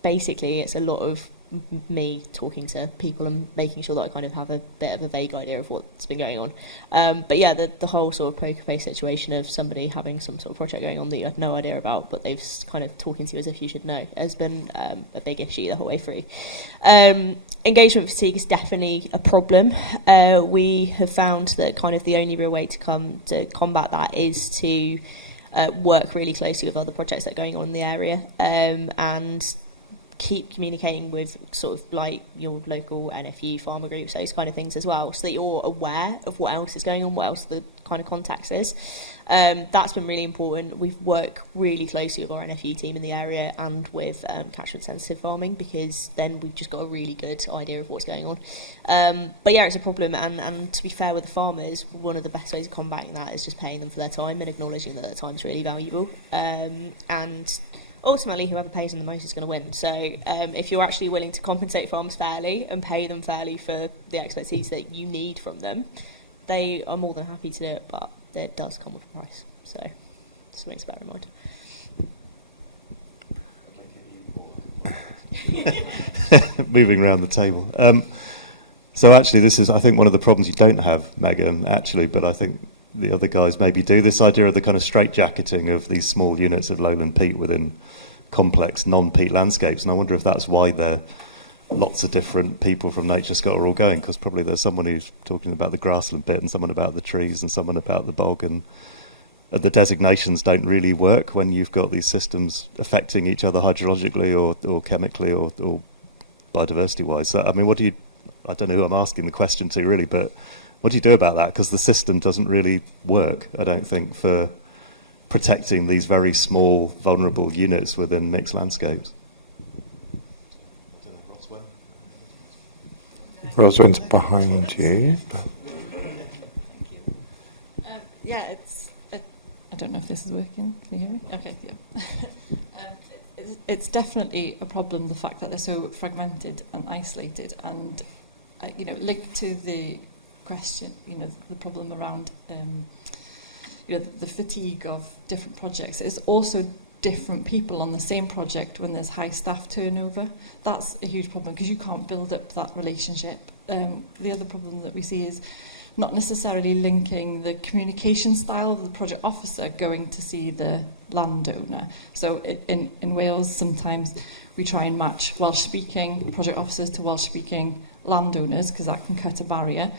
basically it's a lot of me talking to people and making sure that I kind of have a bit of a vague idea of what's been going on. But yeah, the whole sort of poker face situation of somebody having some sort of project going on that you had no idea about, but they've kind of talking to you as if you should know, has been a big issue the whole way through. Engagement fatigue is definitely a problem. We have found that kind of the only real way to combat that is to work really closely with other projects that are going on in the area, and keep communicating with sort of like your local NFU farmer groups, those kind of things as well, so that you're aware of what else is going on, what else the kind of context is. That's been really important. We've worked really closely with our NFU team in the area and with catchment sensitive farming, because then we've just got a really good idea of what's going on. But yeah, it's a problem, and to be fair with the farmers, one of the best ways of combating that is just paying them for their time and acknowledging that their time's really valuable. And ultimately, whoever pays them the most is going to win. So if you're actually willing to compensate farmers fairly and pay them fairly for the expertise that you need from them, they are more than happy to do it, but it does come with a price. So something to bear in mind. Moving around the table. So actually, this is, I think, one of the problems you don't have, Megan, actually, but I think the other guys maybe do, this idea of the kind of straitjacketing of these small units of lowland peat within complex non-peat landscapes, and I wonder if that's why they're lots of different people from NatureScot are all going, because probably there's someone who's talking about the grassland bit and someone about the trees and someone about the bog, and the designations don't really work when you've got these systems affecting each other hydrologically or chemically or biodiversity-wise. So, I mean, I don't know who I'm asking the question to really, but what do you do about that? Because the system doesn't really work, I don't think, for protecting these very small, vulnerable units within mixed landscapes. Rhoswen's behind you. Yeah, I don't know if this is working. Can you hear me? Okay, yeah. It's definitely a problem, the fact that they're so fragmented and isolated, and linked to the question, the problem around, the fatigue of different projects. It's also different people on the same project when there's high staff turnover. That's a huge problem because you can't build up that relationship. The other problem that we see is not necessarily linking the communication style of the project officer going to see the landowner. So in Wales, sometimes we try and match Welsh-speaking project officers to Welsh-speaking landowners because that can cut a barrier.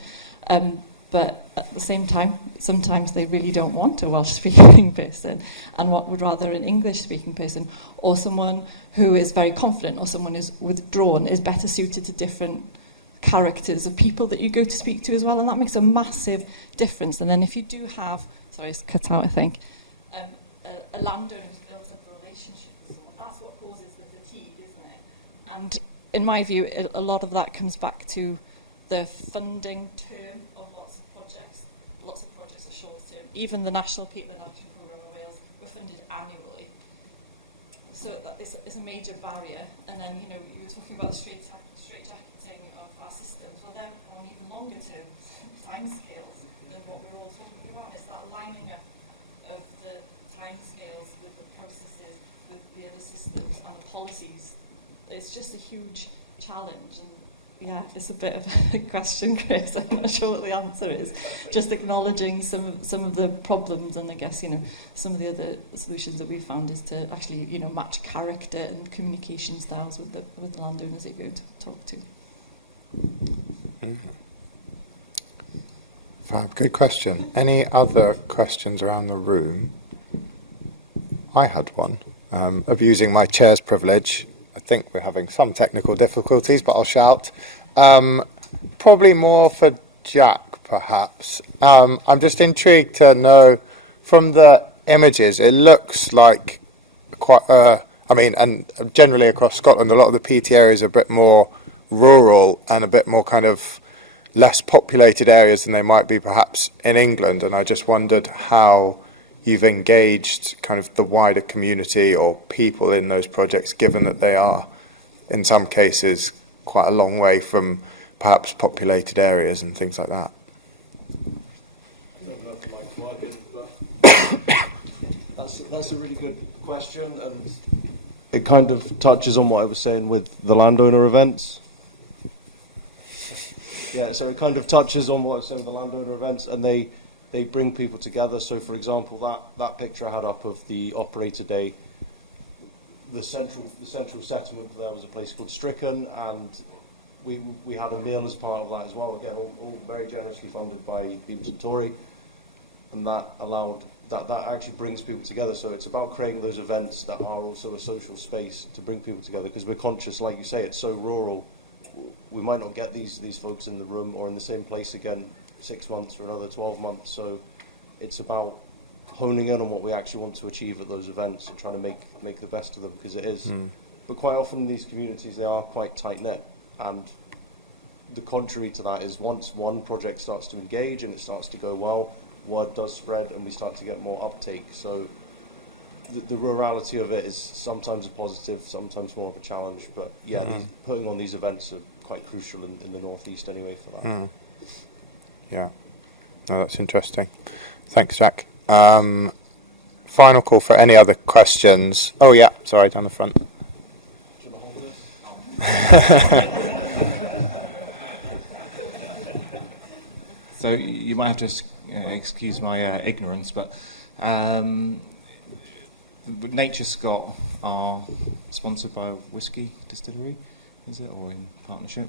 But at the same time, sometimes they really don't want a Welsh-speaking person and would rather an English-speaking person, or someone who is very confident, or someone who's withdrawn is better suited to different characters of people that you go to speak to as well, and that makes a massive difference. And then if you do have, sorry, it's cut out, I think, a landowner who's built up a relationship with someone, that's what causes the fatigue, isn't it? And in my view, a lot of that comes back to the funding term of lots of projects. Lots of projects are short term. Even the National Peatland Action Programme of Wales were funded annually. So it's a major barrier. And then, you were talking about the straitjacketing of our systems. Well, they're on even longer term timescales than what we're all talking about. It's that lining up of the timescales with the processes, with the other systems and the policies. It's just a huge challenge. And yeah, it's a bit of a question, Chris. I'm not sure what the answer is. Just acknowledging some of the problems, and I guess some of the other solutions that we've found is to actually match character and communication styles with the landowners that you go to talk to. Fab, good question. Any other questions around the room? I had one. Abusing my chair's privilege. I think we're having some technical difficulties, but I'll shout. Probably more for Jack, perhaps. I'm just intrigued to know, from the images, it looks like quite, and generally across Scotland, a lot of the peat areas are a bit more rural and a bit more kind of less populated areas than they might be perhaps in England. And I just wondered how you've engaged kind of the wider community or people in those projects, given that they are, in some cases, quite a long way from perhaps populated areas and things like that. That's a really good question, and it kind of touches on what I was saying with the landowner events. Yeah, so it kind of touches on what I was saying with the landowner events, and they bring people together. So, for example, that picture I had up of the operator day, the central settlement there was a place called Stricken, and we had a meal as part of that as well. Again, all very generously funded by Beavis and Tory, and that allowed that actually brings people together. So it's about creating those events that are also a social space to bring people together, because we're conscious, like you say, it's so rural. We might not get these folks in the room or in the same place again 6 months or another 12 months. So it's about honing in on what we actually want to achieve at those events and trying to make the best of them, because it is. But quite often these communities, they are quite tight-knit, and the contrary to that is once one project starts to engage and it starts to go well, word does spread and we start to get more uptake. So the rurality of it is sometimes a positive, sometimes more of a challenge, but yeah, putting on these events are quite crucial in the northeast anyway for that. Yeah, no, that's interesting. Thanks, Jack. Final call for any other questions. Oh yeah, sorry, down the front. Should I hold this? So you might have to excuse my ignorance, but NatureScot are sponsored by a whiskey distillery. is it, or in partnership?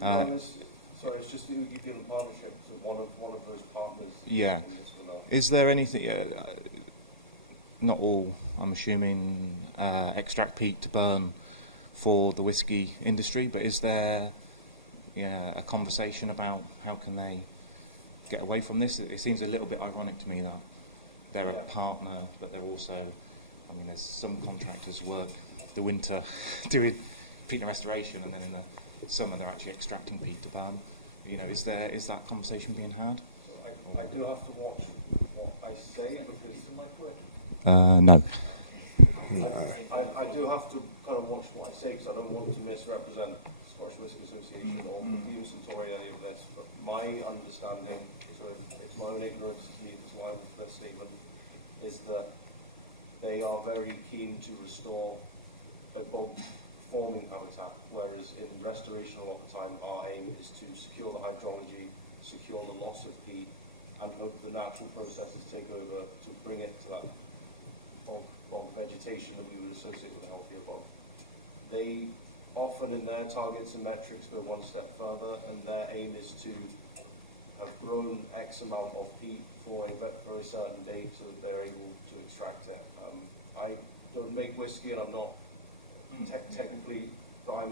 Sorry, it's just the UP Peatland partnership, so one of those partners. Yeah. Is there anything, not all, I'm assuming, extract peat to burn for the whisky industry, but is there a conversation about how can they get away from this? It seems a little bit ironic to me that they're a partner, but they're also, I mean, there's some contractors work the winter doing peat restoration, and then in the summer they're actually extracting peat to burn. Is that conversation being had? I do have to watch what I say because no. I do have to kind of watch what I say because I don't want to misrepresent Scottish Whisky Association or Team Centauri, any of this. But my understanding, so it's my own ignorance as needed to line with this statement, is that they are very keen to restore a bog forming habitat, whereas in restoration a lot of the time our aim is to secure the hydrology, secure the loss of peat, and hope the natural processes take over to bring it to that bog vegetation that we would associate with a healthier bog. They often in their targets and metrics go one step further, and their aim is to have grown X amount of peat for a certain date so that they're able to extract it. I don't make whiskey and I'm not technically, but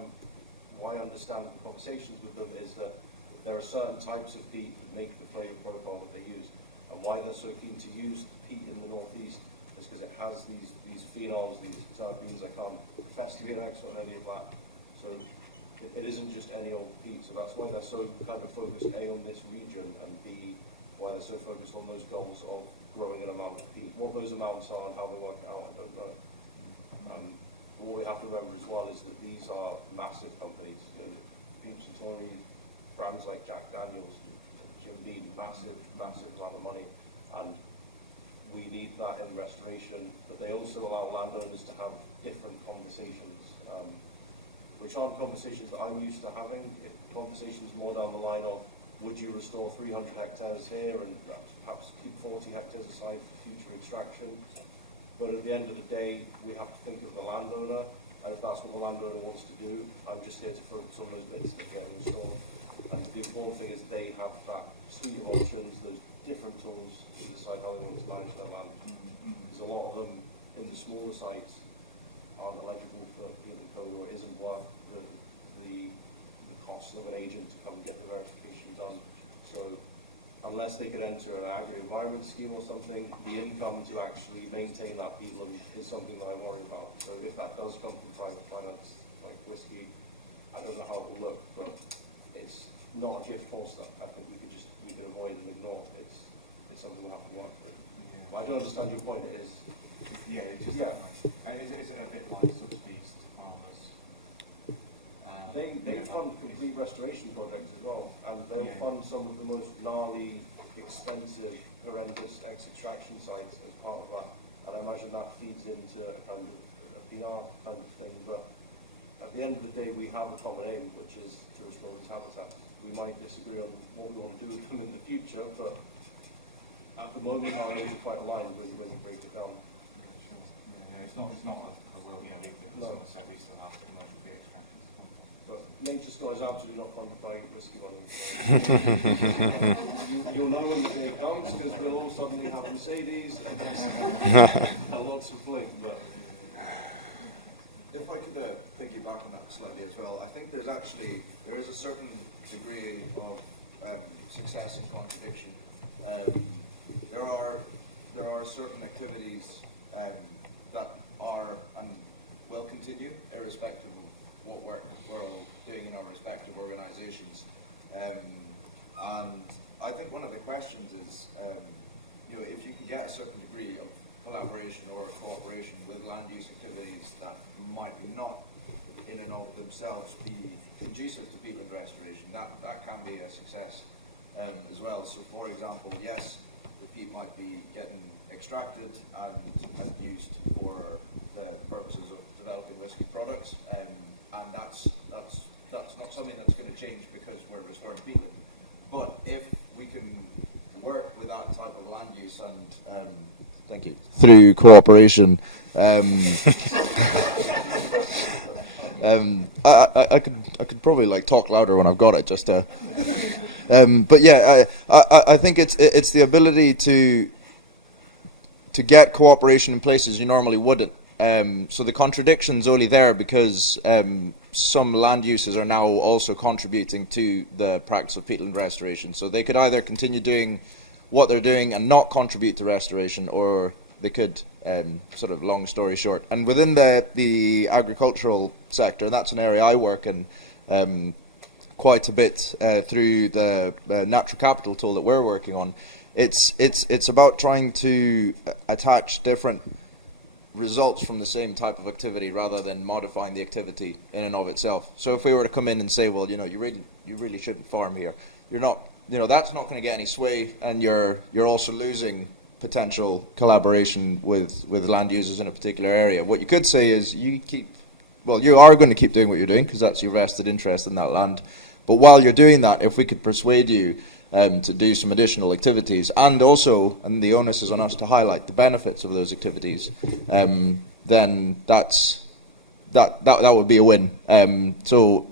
what I understand from conversations with them is that there are certain types of peat that make the flavour profile that they use, and why they're so keen to use peat in the northeast is because it has these phenols, these terpenes. I can't profess to be an expert on any of that, so it isn't just any old peat. So that's why they're so kind of focused A on this region, and B why they're so focused on those goals of growing an amount of peat. What those amounts are and how they work it out, I don't know. What we have to remember as well is that these are massive companies. Team Centauri, brands like Jack Daniels, Jim Beam, massive amount of money, and we need that in restoration. But they also allow landowners to have different conversations, which aren't conversations that I'm used to having. Conversations more down the line of, would you restore 300 hectares here and perhaps keep 40 hectares aside for future extraction? But at the end of the day, we have to think of the landowner, and if that's what the landowner wants to do, I'm just here to focus on those bits that get installed. And the important thing is they have that suite of options, those different tools to decide how they want to manage their land. Because a lot of them in the smaller sites aren't eligible for Peatland Code, or it isn't worth the cost of an agent to come and get the verification done. So unless they could enter an agri-environment scheme or something, the income to actually maintain that peatland is something that I worry about. So if that does come from private finance, like whiskey, I don't know how it will look, but it's not a gift horse that I think we could avoid and ignore. It's something we'll have to work through. Yeah. But I don't understand your point. It is. Yeah, it's just is it a bit like subsidies to farmers? They fund complete restoration projects as well, and they'll fund some of the most gnarly, expensive, horrendous extraction sites as part of that. And I imagine that feeds into a kind of a PR kind of thing. But at the end of the day, we have a common aim, which is to restore these habitats. We might disagree on what we want to do with them in the future, but at the moment, our aims are quite aligned with when we break it down. Yeah, it's not a well, no. So we still have commercial beer extraction. But NatureScot is absolutely not funded by whiskey money. You'll know when the day comes, because we'll all suddenly have Mercedes and lots of fling. But if I could piggyback on that slightly as well, I think there is a certain degree of success and contradiction. There are certain activities that are and will continue, irrespective of what we're all doing in our respective organisations. And I think one of the questions is, if you can get a certain degree of collaboration or cooperation with land use activities that might not in and of themselves be conducive to peatland restoration, that can be a success as well. So for example, yes, the peat might be getting extracted and used for the purposes of developing whisky products, and that's not something that's going to change because we're restoring peatland. But if we can work with that type of land use and thank you, through cooperation, I could probably like talk louder when I've got it, just to. But yeah, I think it's the ability to get cooperation in places you normally wouldn't. So the contradiction's only there because some land uses are now also contributing to the practice of peatland restoration. So they could either continue doing what they're doing and not contribute to restoration, or they could, sort of long story short. And within the agricultural sector, and that's an area I work in quite a bit through the natural capital tool that we're working on, it's about trying to attach different results from the same type of activity rather than modifying the activity in and of itself. So if we were to come in and say, well, you really shouldn't farm here, you're not, that's not going to get any sway, and you're also losing potential collaboration with land users in a particular area. What you could say is you are going to keep doing what you're doing because that's your vested interest in that land. But while you're doing that, if we could persuade you to do some additional activities, and the onus is on us to highlight the benefits of those activities, then that would be a win. So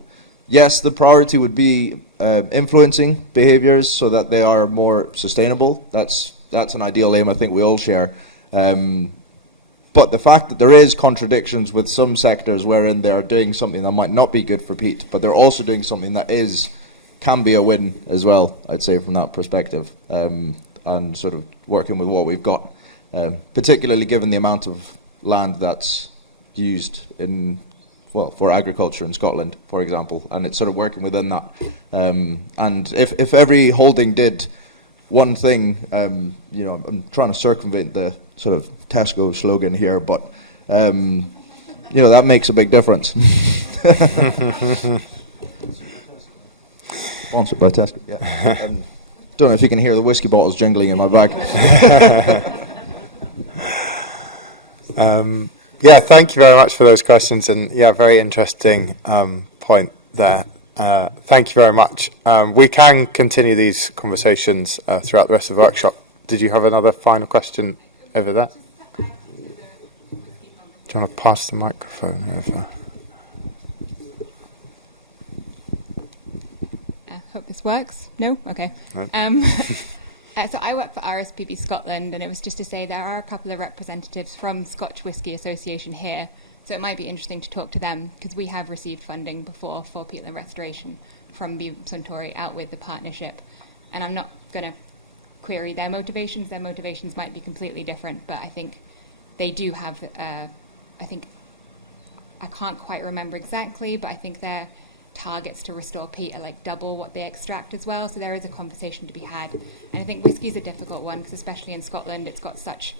yes, the priority would be influencing behaviours so that they are more sustainable. That's an ideal aim I think we all share. But the fact that there is contradictions with some sectors wherein they are doing something that might not be good for peat, but they're also doing something that can be a win as well, I'd say, from that perspective, and sort of working with what we've got, particularly given the amount of land that's used for agriculture in Scotland, for example, and it's sort of working within that. And if every holding did one thing, I'm trying to circumvent the sort of Tesco slogan here, but that makes a big difference. Sponsored by Tesco. Yeah. Don't know if you can hear the whiskey bottles jingling in my bag. Yeah, thank you very much for those questions, and yeah, very interesting point there. Thank you very much. We can continue these conversations throughout the rest of the workshop. Did you have another final question over there? Do you want to pass the microphone over? Hope this works. No? Okay. No. So I work for RSPB Scotland, and it was just to say there are a couple of representatives from Scotch Whisky Association here, so it might be interesting to talk to them, because we have received funding before for peatland restoration from the Suntory out with the partnership, and I'm not going to query their motivations. Their motivations might be completely different, but I think they do have, I can't quite remember exactly, but I think their targets to restore peat are like double what they extract as well, so there is a conversation to be had. And I think whiskey is a difficult one, because especially in Scotland it's got such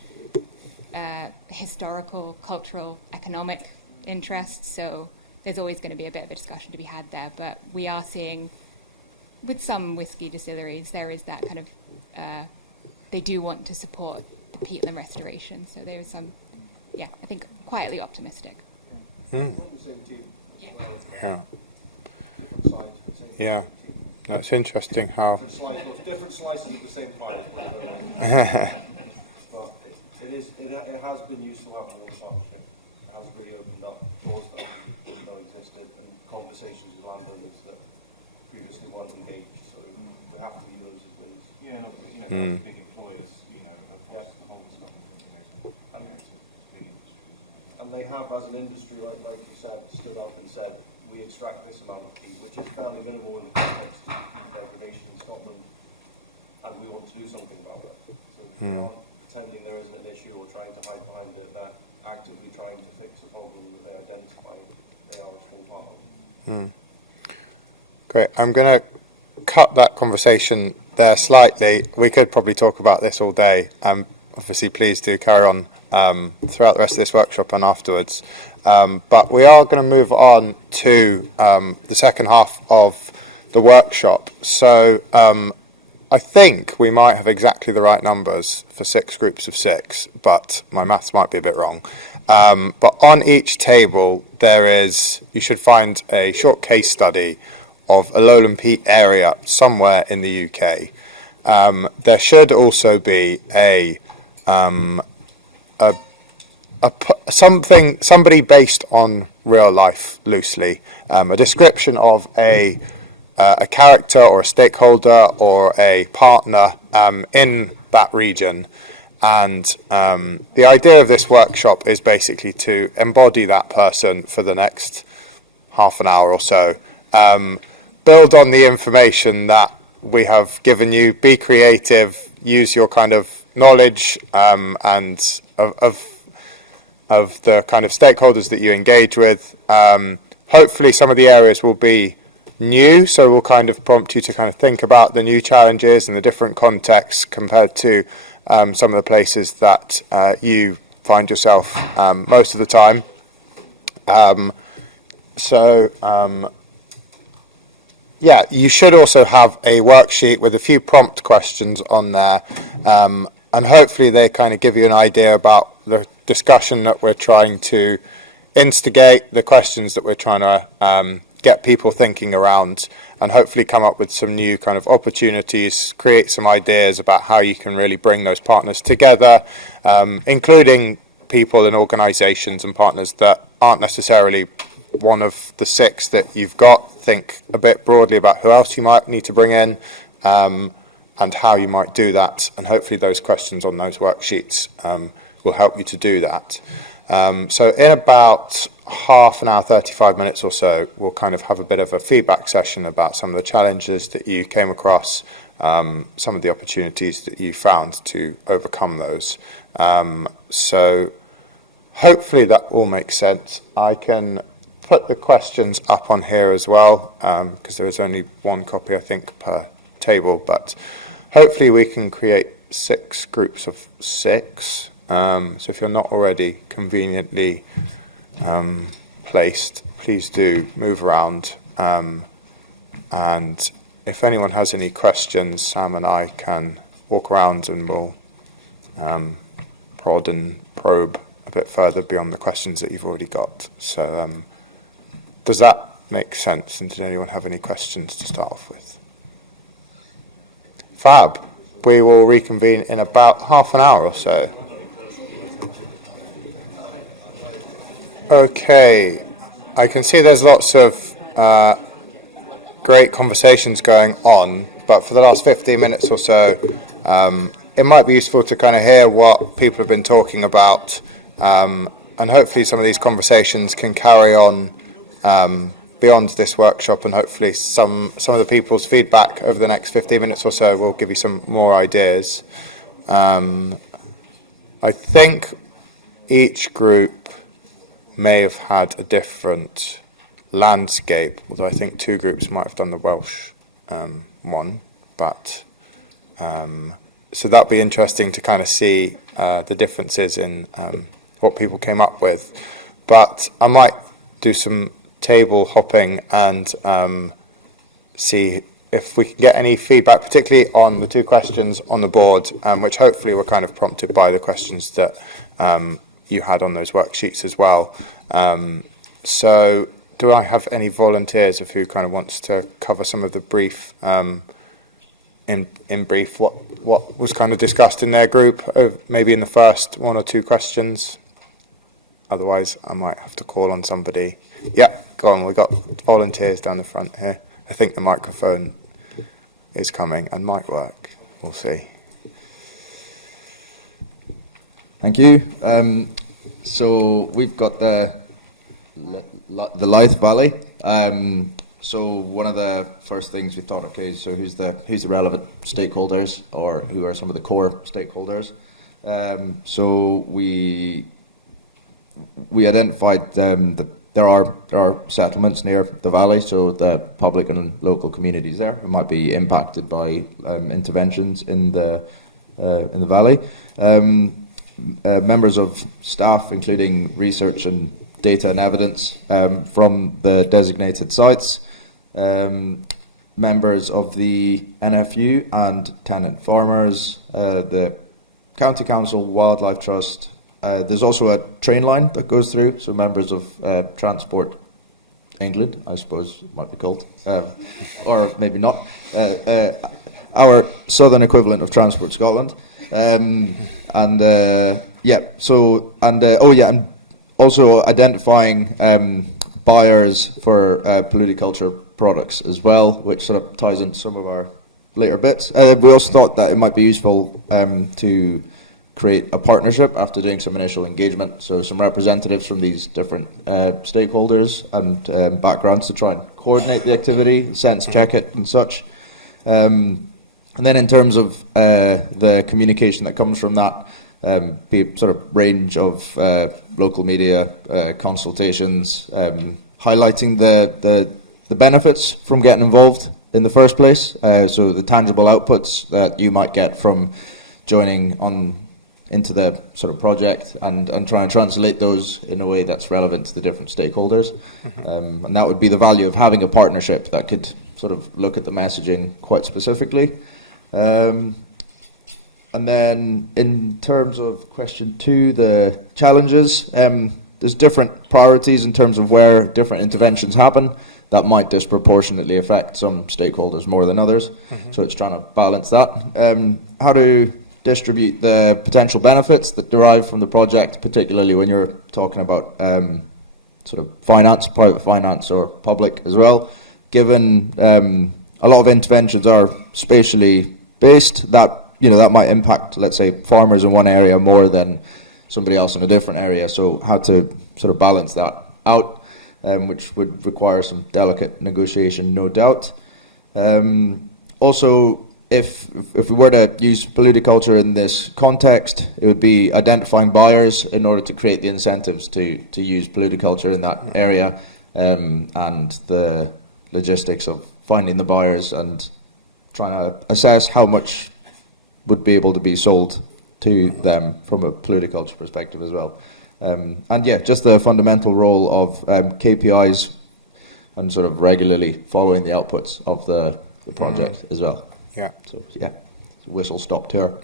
historical, cultural, economic interests, so there's always going to be a bit of a discussion to be had there. But we are seeing with some whiskey distilleries there is that kind of they do want to support the peatland restoration, so there is some, I think quietly optimistic. Yeah. Yeah, that's interesting how. Different slices of the same pie. But it has been useful having a partnership. It has really opened up doors that didn't know existed, and conversations with landowners that previously weren't engaged. So we have to use those as ways. Yeah, big employers, across the whole stuff. And they have, as an industry, like you said, stood up and said, we extract this amount of peat, which is fairly minimal in context to peat degradation in Scotland, and we want to do something about it. So they aren't pretending there isn't an issue or trying to hide behind it. They're actively trying to fix a problem that they identify they are a small part of. Great. I'm going to cut that conversation there slightly. We could probably talk about this all day. Obviously, please do carry on throughout the rest of this workshop and afterwards. But we are going to move on to the second half of the workshop. So I think we might have exactly the right numbers for 6 groups of 6, but my maths might be a bit wrong. But on each table, you should find a short case study of a Lowland Peat area somewhere in the UK. There should also be a somebody based on real life loosely, a description of a character or a stakeholder or a partner in that region. And the idea of this workshop is basically to embody that person for the next half an hour or so. Build on the information that we have given you, be creative, use your kind of knowledge and of the kind of stakeholders that you engage with. Hopefully some of the areas will be new, so we'll kind of prompt you to kind of think about the new challenges and the different contexts compared to some of the places that you find yourself most of the time. Yeah, you should also have a worksheet with a few prompt questions on there, and hopefully they kind of give you an idea about the discussion that we're trying to instigate, the questions that we're trying to get people thinking around, and hopefully come up with some new kind of opportunities, create some ideas about how you can really bring those partners together, including people and organisations and partners that aren't necessarily one of the 6 that you've got. Think a bit broadly about who else you might need to bring in and how you might do that, and hopefully those questions on those worksheets will help you to do that. So in about half an hour, 35 minutes or so, we'll kind of have a bit of a feedback session about some of the challenges that you came across, some of the opportunities that you found to overcome those. So hopefully that all makes sense. I can put the questions up on here as well, because there is only one copy, I think, per table, but hopefully we can create 6 groups of 6. So if you're not already conveniently placed, please do move around. And if anyone has any questions, Sam and I can walk around and we'll prod and probe a bit further beyond the questions that you've already got. So does that make sense? And did anyone have any questions to start off with? Fab. We will reconvene in about half an hour or so. Okay, I can see there's lots of great conversations going on, but for the last 15 minutes or so, it might be useful to kind of hear what people have been talking about, and hopefully some of these conversations can carry on beyond this workshop, and hopefully some of the people's feedback over the next 15 minutes or so will give you some more ideas. I think each group may have had a different landscape, although I think 2 groups might have done the Welsh one, but so that'll be interesting to kind of see the differences in what people came up with. But I might do some table hopping and see if we can get any feedback, particularly on the 2 questions on the board, which hopefully were kind of prompted by the questions that you had on those worksheets as well. So do I have any volunteers of who kind of wants to cover some of the brief, in brief, what was kind of discussed in their group, maybe in the first 1 or 2 questions? Otherwise, I might have to call on somebody. Yeah, go on. We've got volunteers down the front here. I think the microphone is coming and might work. We'll see. Thank you. So we've got the Lythe Valley. So one of the first things we thought, okay, so who's the relevant stakeholders, or who are some of the core stakeholders? So we identified that there are settlements near the valley, so the public and local communities there who might be impacted by interventions in the valley. Members of staff, including research and data and evidence from the designated sites, members of the NFU and tenant farmers, the County Council, Wildlife Trust. There's also a train line that goes through, so members of Transport England, I suppose it might be called, or maybe not, our southern equivalent of Transport Scotland. And Yeah. So and and also identifying buyers for polluticulture products as well, which sort of ties into some of our later bits. We also thought that it might be useful to create a partnership after doing some initial engagement. So some representatives from these different stakeholders and backgrounds to try and coordinate the activity, sense check it and such. And then in terms of the communication that comes from that, be a sort of range of local media consultations, highlighting the benefits from getting involved in the first place. So the tangible outputs that you might get from joining on into the sort of project and try and translate those in a way that's relevant to the different stakeholders. And that would be the value of having a partnership that could sort of look at the messaging quite specifically. And then in terms of question 2, the challenges, there's different priorities in terms of where different interventions happen that might disproportionately affect some stakeholders more than others. So it's trying to balance that. How to distribute the potential benefits that derive from the project, particularly when you're talking about sort of finance, private finance or public as well. Given a lot of interventions are spatially based, that might impact, let's say, farmers in one area more than somebody else in a different area. So how to sort of balance that out, which would require some delicate negotiation, no doubt. Also, if we were to use polluticulture in this context, it would be identifying buyers in order to create the incentives to use polluticulture in that area, and the logistics of finding the buyers and trying to assess how much would be able to be sold to them from a polluticulture perspective as well. And yeah, just the fundamental role of KPIs and sort of regularly following the outputs of the project as well. Yeah. So yeah, whistle stop tour.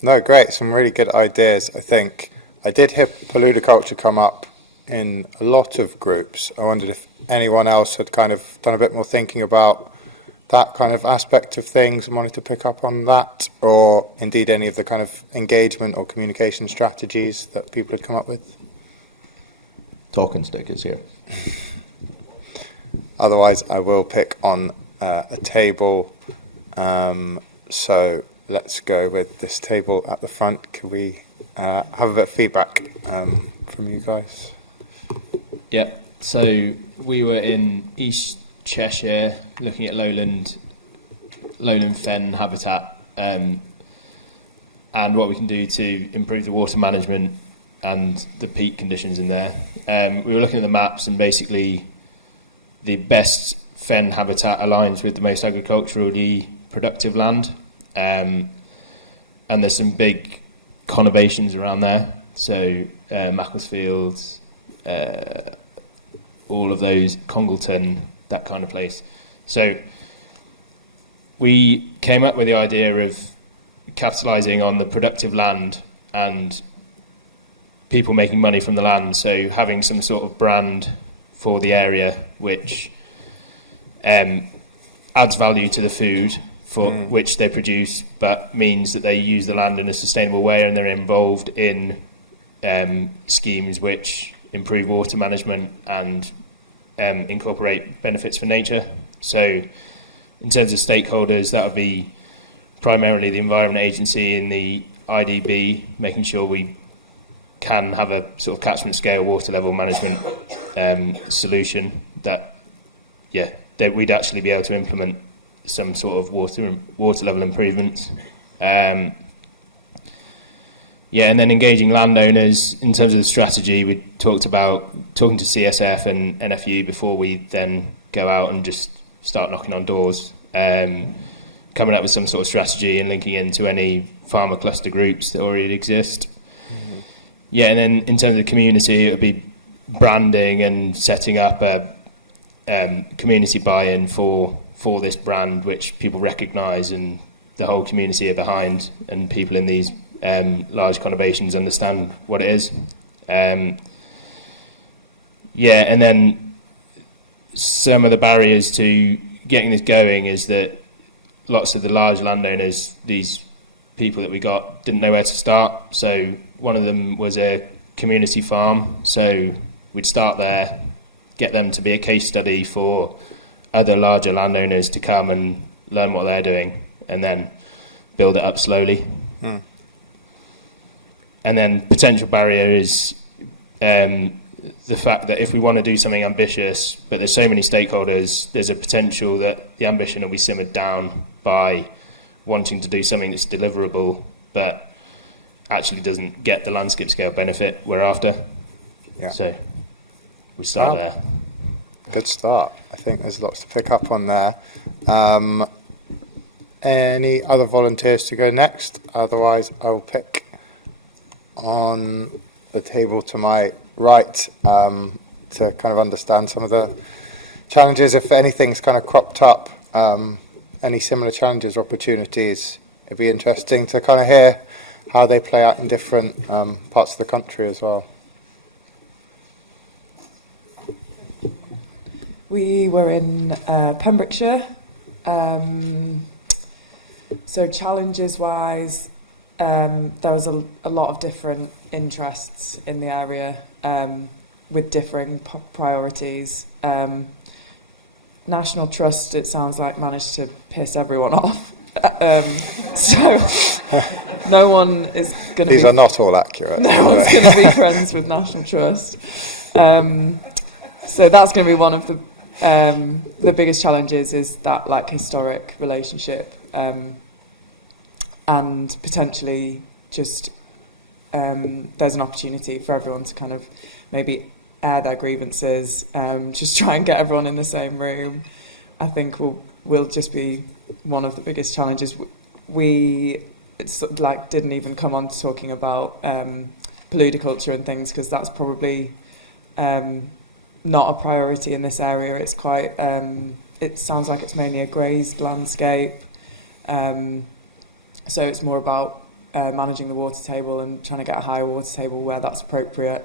No, great. Some really good ideas. I think I did hear polluticulture come up in a lot of groups. I wondered if anyone else had kind of done a bit more thinking about that kind of aspect of things and wanted to pick up on that, or indeed any of the kind of engagement or communication strategies that people had come up with. Talking stick is here. Otherwise, I will pick on a table. So let's go with this table at the front. Can we have a bit of feedback from you guys? Yeah, so we were in East Cheshire looking at lowland fen habitat and what we can do to improve the water management and the peat conditions in there. We were looking at the maps, and basically the best fen habitat aligns with the most agriculturally productive land, and there's some big conurbations around there, so Macclesfield, all of those, Congleton, that kind of place. So we came up with the idea of capitalising on the productive land and people making money from the land, so having some sort of brand for the area which adds value to the food for which they produce, but means that they use the land in a sustainable way and they're involved in schemes which improve water management and incorporate benefits for nature. So in terms of stakeholders, that would be primarily the Environment Agency and the IDB, making sure we can have a sort of catchment scale water level management solution that, that we'd actually be able to implement some sort of water level improvements. And then engaging landowners. In terms of the strategy, we talked about talking to CSF and NFU before we then go out and just start knocking on doors, coming up with some sort of strategy and linking into any farmer cluster groups that already exist. And then in terms of the community, it would be branding and setting up a community buy-in for this brand, which people recognise and the whole community are behind, and people in these large conurbations understand what it is. And then some of the barriers to getting this going is that lots of the large landowners, these people that we got, didn't know where to start. So one of them was a community farm, so we'd start there, get them to be a case study for other larger landowners to come and learn what they're doing, and then build it up slowly. And then potential barrier is the fact that if we want to do something ambitious, but there's so many stakeholders, there's a potential that the ambition will be simmered down by wanting to do something that's deliverable, but actually doesn't get the landscape scale benefit we're after. Yeah. So we start there. Good start. I think there's lots to pick up on there. Any other volunteers to go next? Otherwise, I will pick on the table to my right to kind of understand some of the challenges. If anything's kind of cropped up, any similar challenges or opportunities, it'd be interesting to kind of hear how they play out in different parts of the country as well. We were in Pembrokeshire. So challenges-wise, there was a lot of different interests in the area with differing priorities. National Trust, it sounds like, managed to piss everyone off. So no one is going to These are not all accurate. No one's going to be friends with National Trust. So that's going to be one of the biggest challenges, is that like historic relationship, and potentially just there's an opportunity for everyone to kind of maybe air their grievances, just try and get everyone in the same room. I think will just be one of the biggest challenges. It's like didn't even come on to talking about paludiculture and things, because that's probably not a priority in this area. It's quite it sounds like it's mainly a grazed landscape, so it's more about managing the water table and trying to get a higher water table where that's appropriate,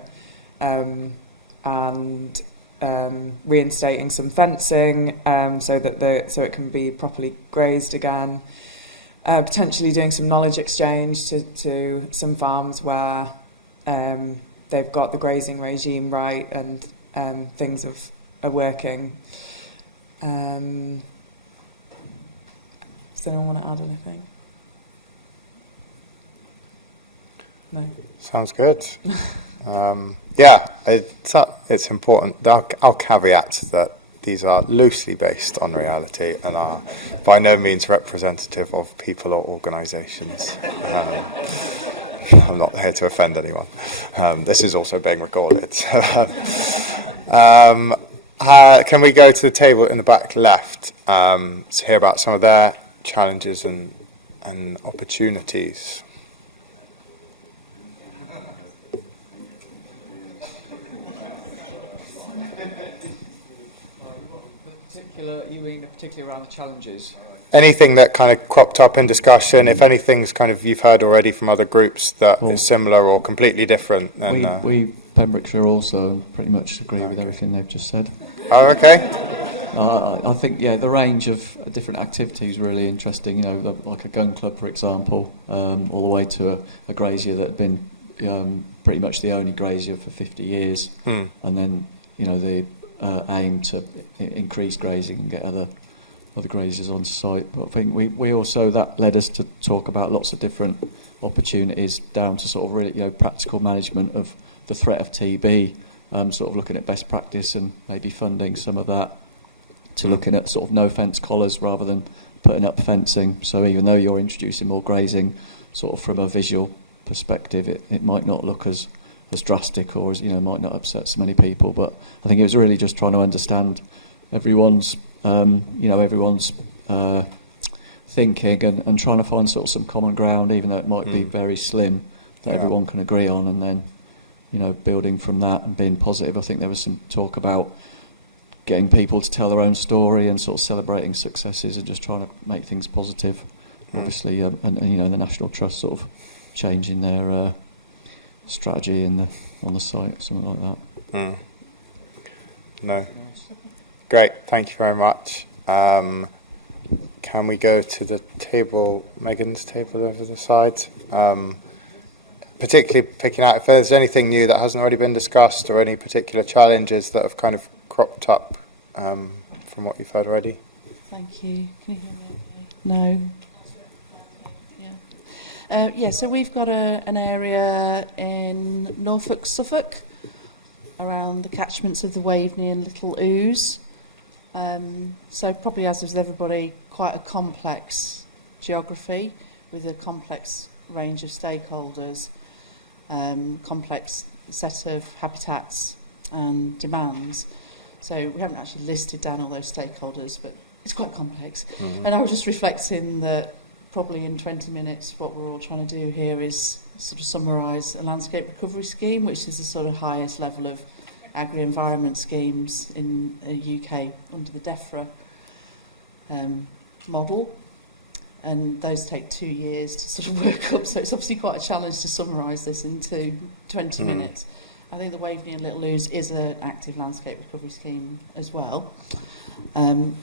and reinstating some fencing so it can be properly grazed again. Potentially doing some knowledge exchange to some farms where they've got the grazing regime right and things are working. Does anyone want to add anything? No. Sounds good. Yeah, it's important. I'll caveat that these are loosely based on reality and are by no means representative of people or organisations. I'm not here to offend anyone. This is also being recorded. Can we go to the table in the back left to hear about some of their challenges and opportunities? You mean particularly around the challenges? Anything that kind of cropped up in discussion, if anything's kind of you've heard already from other groups that is similar or completely different, then... We Pembrokeshire also pretty much agree with everything they've just said. Oh, okay. I think, the range of different activities really interesting, like a gun club, for example, all the way to a grazier that had been pretty much the only grazier for 50 years. And then, the aim to increase grazing and get other graziers on site. But I think we also, that led us to talk about lots of different opportunities down to sort of really, practical management of the threat of TB, sort of looking at best practice and maybe funding some of that, to looking at sort of no fence collars rather than putting up fencing. So even though you're introducing more grazing, sort of from a visual perspective, it might not look as drastic, or as might not upset so many people. But I think it was really just trying to understand everyone's thinking and trying to find sort of some common ground, even though it might be very slim, that everyone can agree on, and then building from that and being positive. I think there was some talk about getting people to tell their own story and sort of celebrating successes and just trying to make things positive. Obviously, and the National Trust sort of changing their strategy on the site, something like that. No. Great, thank you very much. Can we go to the table, Megan's table over the side? particularly picking out if there's anything new that hasn't already been discussed or any particular challenges that have kind of cropped up from what you've heard already. Thank you. Can you hear me? No. Yeah, so we've got an area in Norfolk, Suffolk, around the catchments of the Waveney and Little Ouse. So probably, as with everybody, quite a complex geography with a complex range of stakeholders, complex set of habitats and demands. So we haven't actually listed down all those stakeholders, but it's quite complex. And I was just reflecting that probably in 20 minutes what we're all trying to do here is sort of summarise a landscape recovery scheme, which is the sort of highest level of agri-environment schemes in the UK under the Defra model. And those take 2 years to sort of work up, so it's obviously quite a challenge to summarise this into 20 minutes. I think the Waveney and Little Ouse is an active landscape recovery scheme as well,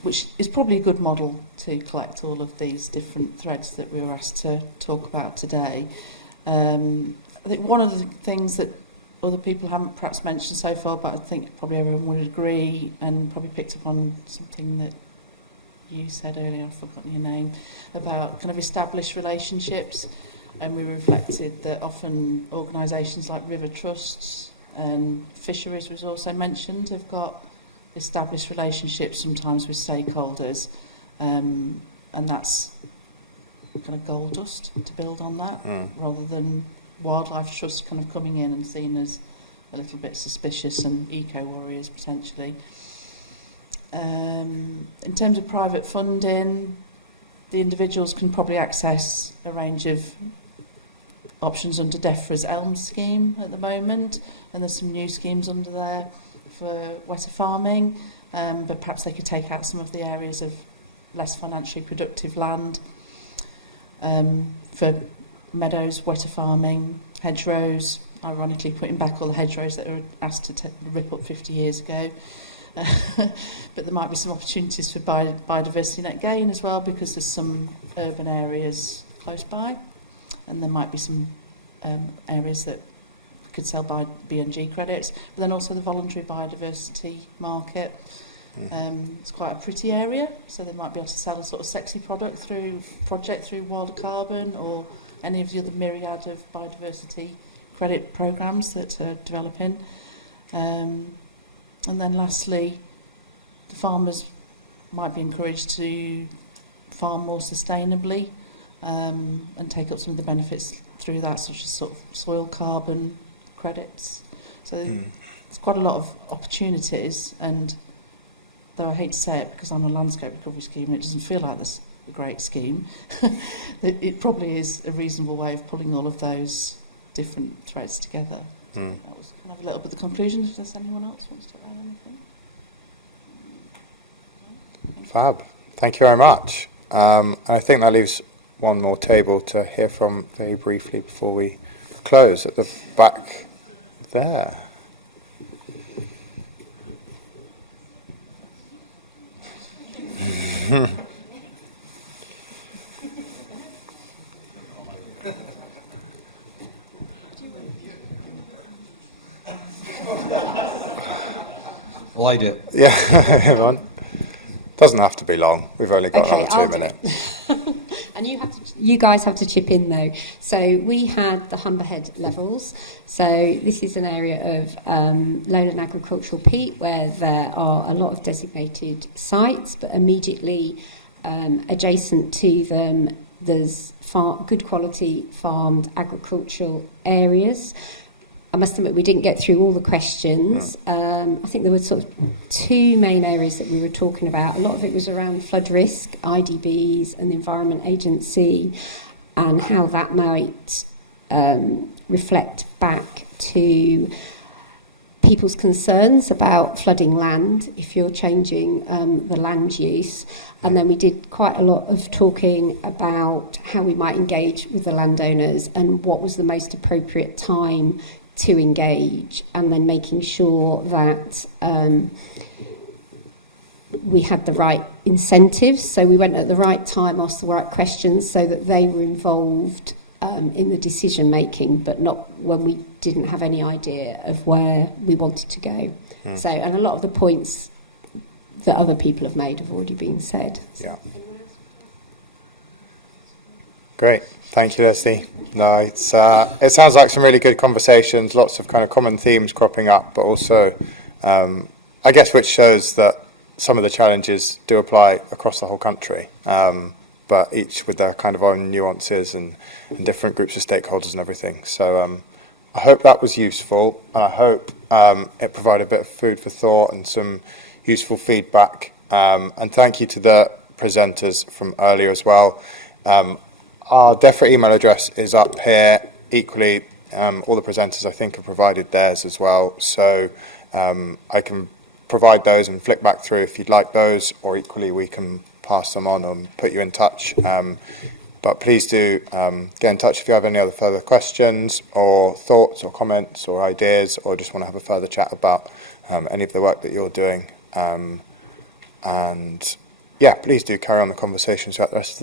which is probably a good model to collect all of these different threads that we were asked to talk about today. I think one of the things that other people haven't perhaps mentioned so far, but I think probably everyone would agree, and probably picked up on something that you said earlier, I've forgotten your name, about kind of established relationships. And we reflected that often organisations like river trusts and fisheries was also mentioned have got established relationships sometimes with stakeholders, and that's kind of gold dust to build on that, rather than wildlife trusts kind of coming in and seen as a little bit suspicious and eco-warriors potentially. In terms of private funding, the individuals can probably access a range of options under Defra's Elm scheme at the moment, and there's some new schemes under there for wetter farming, but perhaps they could take out some of the areas of less financially productive land for meadows, wetter farming, hedgerows, ironically putting back all the hedgerows that were asked to rip up 50 years ago. But there might be some opportunities for biodiversity net gain as well, because there's some urban areas close by, and there might be some areas that could sell by BNG credits, but then also the voluntary biodiversity market. It's quite a pretty area, so they might be able to sell a sort of sexy project through Wilder Carbon or any of the other myriad of biodiversity credit programmes that are developing. And then lastly, the farmers might be encouraged to farm more sustainably and take up some of the benefits through that, such as sort of soil carbon credits. So there's quite a lot of opportunities, and though I hate to say it because I'm a landscape recovery scheme and it doesn't feel like this a great scheme, it probably is a reasonable way of pulling all of those different threads together. So that was kind of a little bit the conclusion. Does anyone else wants to add anything? Fab. Thank you very much. I think that leaves one more table to hear from very briefly before we close, at the back there. Well, I do. Yeah, everyone. Doesn't have to be long. We've only got another 2 minutes. And you guys have to chip in though. So we had the Humberhead levels. So this is an area of lowland agricultural peat where there are a lot of designated sites, but immediately adjacent to them there's good quality farmed agricultural areas. I must admit we didn't get through all the questions. I think there were sort of two main areas that we were talking about. A lot of it was around flood risk, IDBs and the Environment Agency, and how that might reflect back to people's concerns about flooding land if you're changing the land use. And then we did quite a lot of talking about how we might engage with the landowners and what was the most appropriate time to engage, and then making sure that we had the right incentives. So we went at the right time, asked the right questions so that they were involved in the decision making, but not when we didn't have any idea of where we wanted to go. So, and a lot of the points that other people have made have already been said. Yeah. Great. Thank you, Leslie. No, it's, it sounds like some really good conversations, lots of kind of common themes cropping up, but also, I guess, which shows that some of the challenges do apply across the whole country, but each with their kind of own nuances and different groups of stakeholders and everything. So I hope that was useful, and I hope it provided a bit of food for thought and some useful feedback. And thank you to the presenters from earlier as well. Our Defra email address is up here. Equally, all the presenters, I think, have provided theirs as well. So I can provide those and flick back through if you'd like those, or equally we can pass them on and put you in touch. But please do get in touch if you have any other further questions or thoughts or comments or ideas, or just want to have a further chat about any of the work that you're doing. And yeah, please do carry on the conversations throughout the rest of the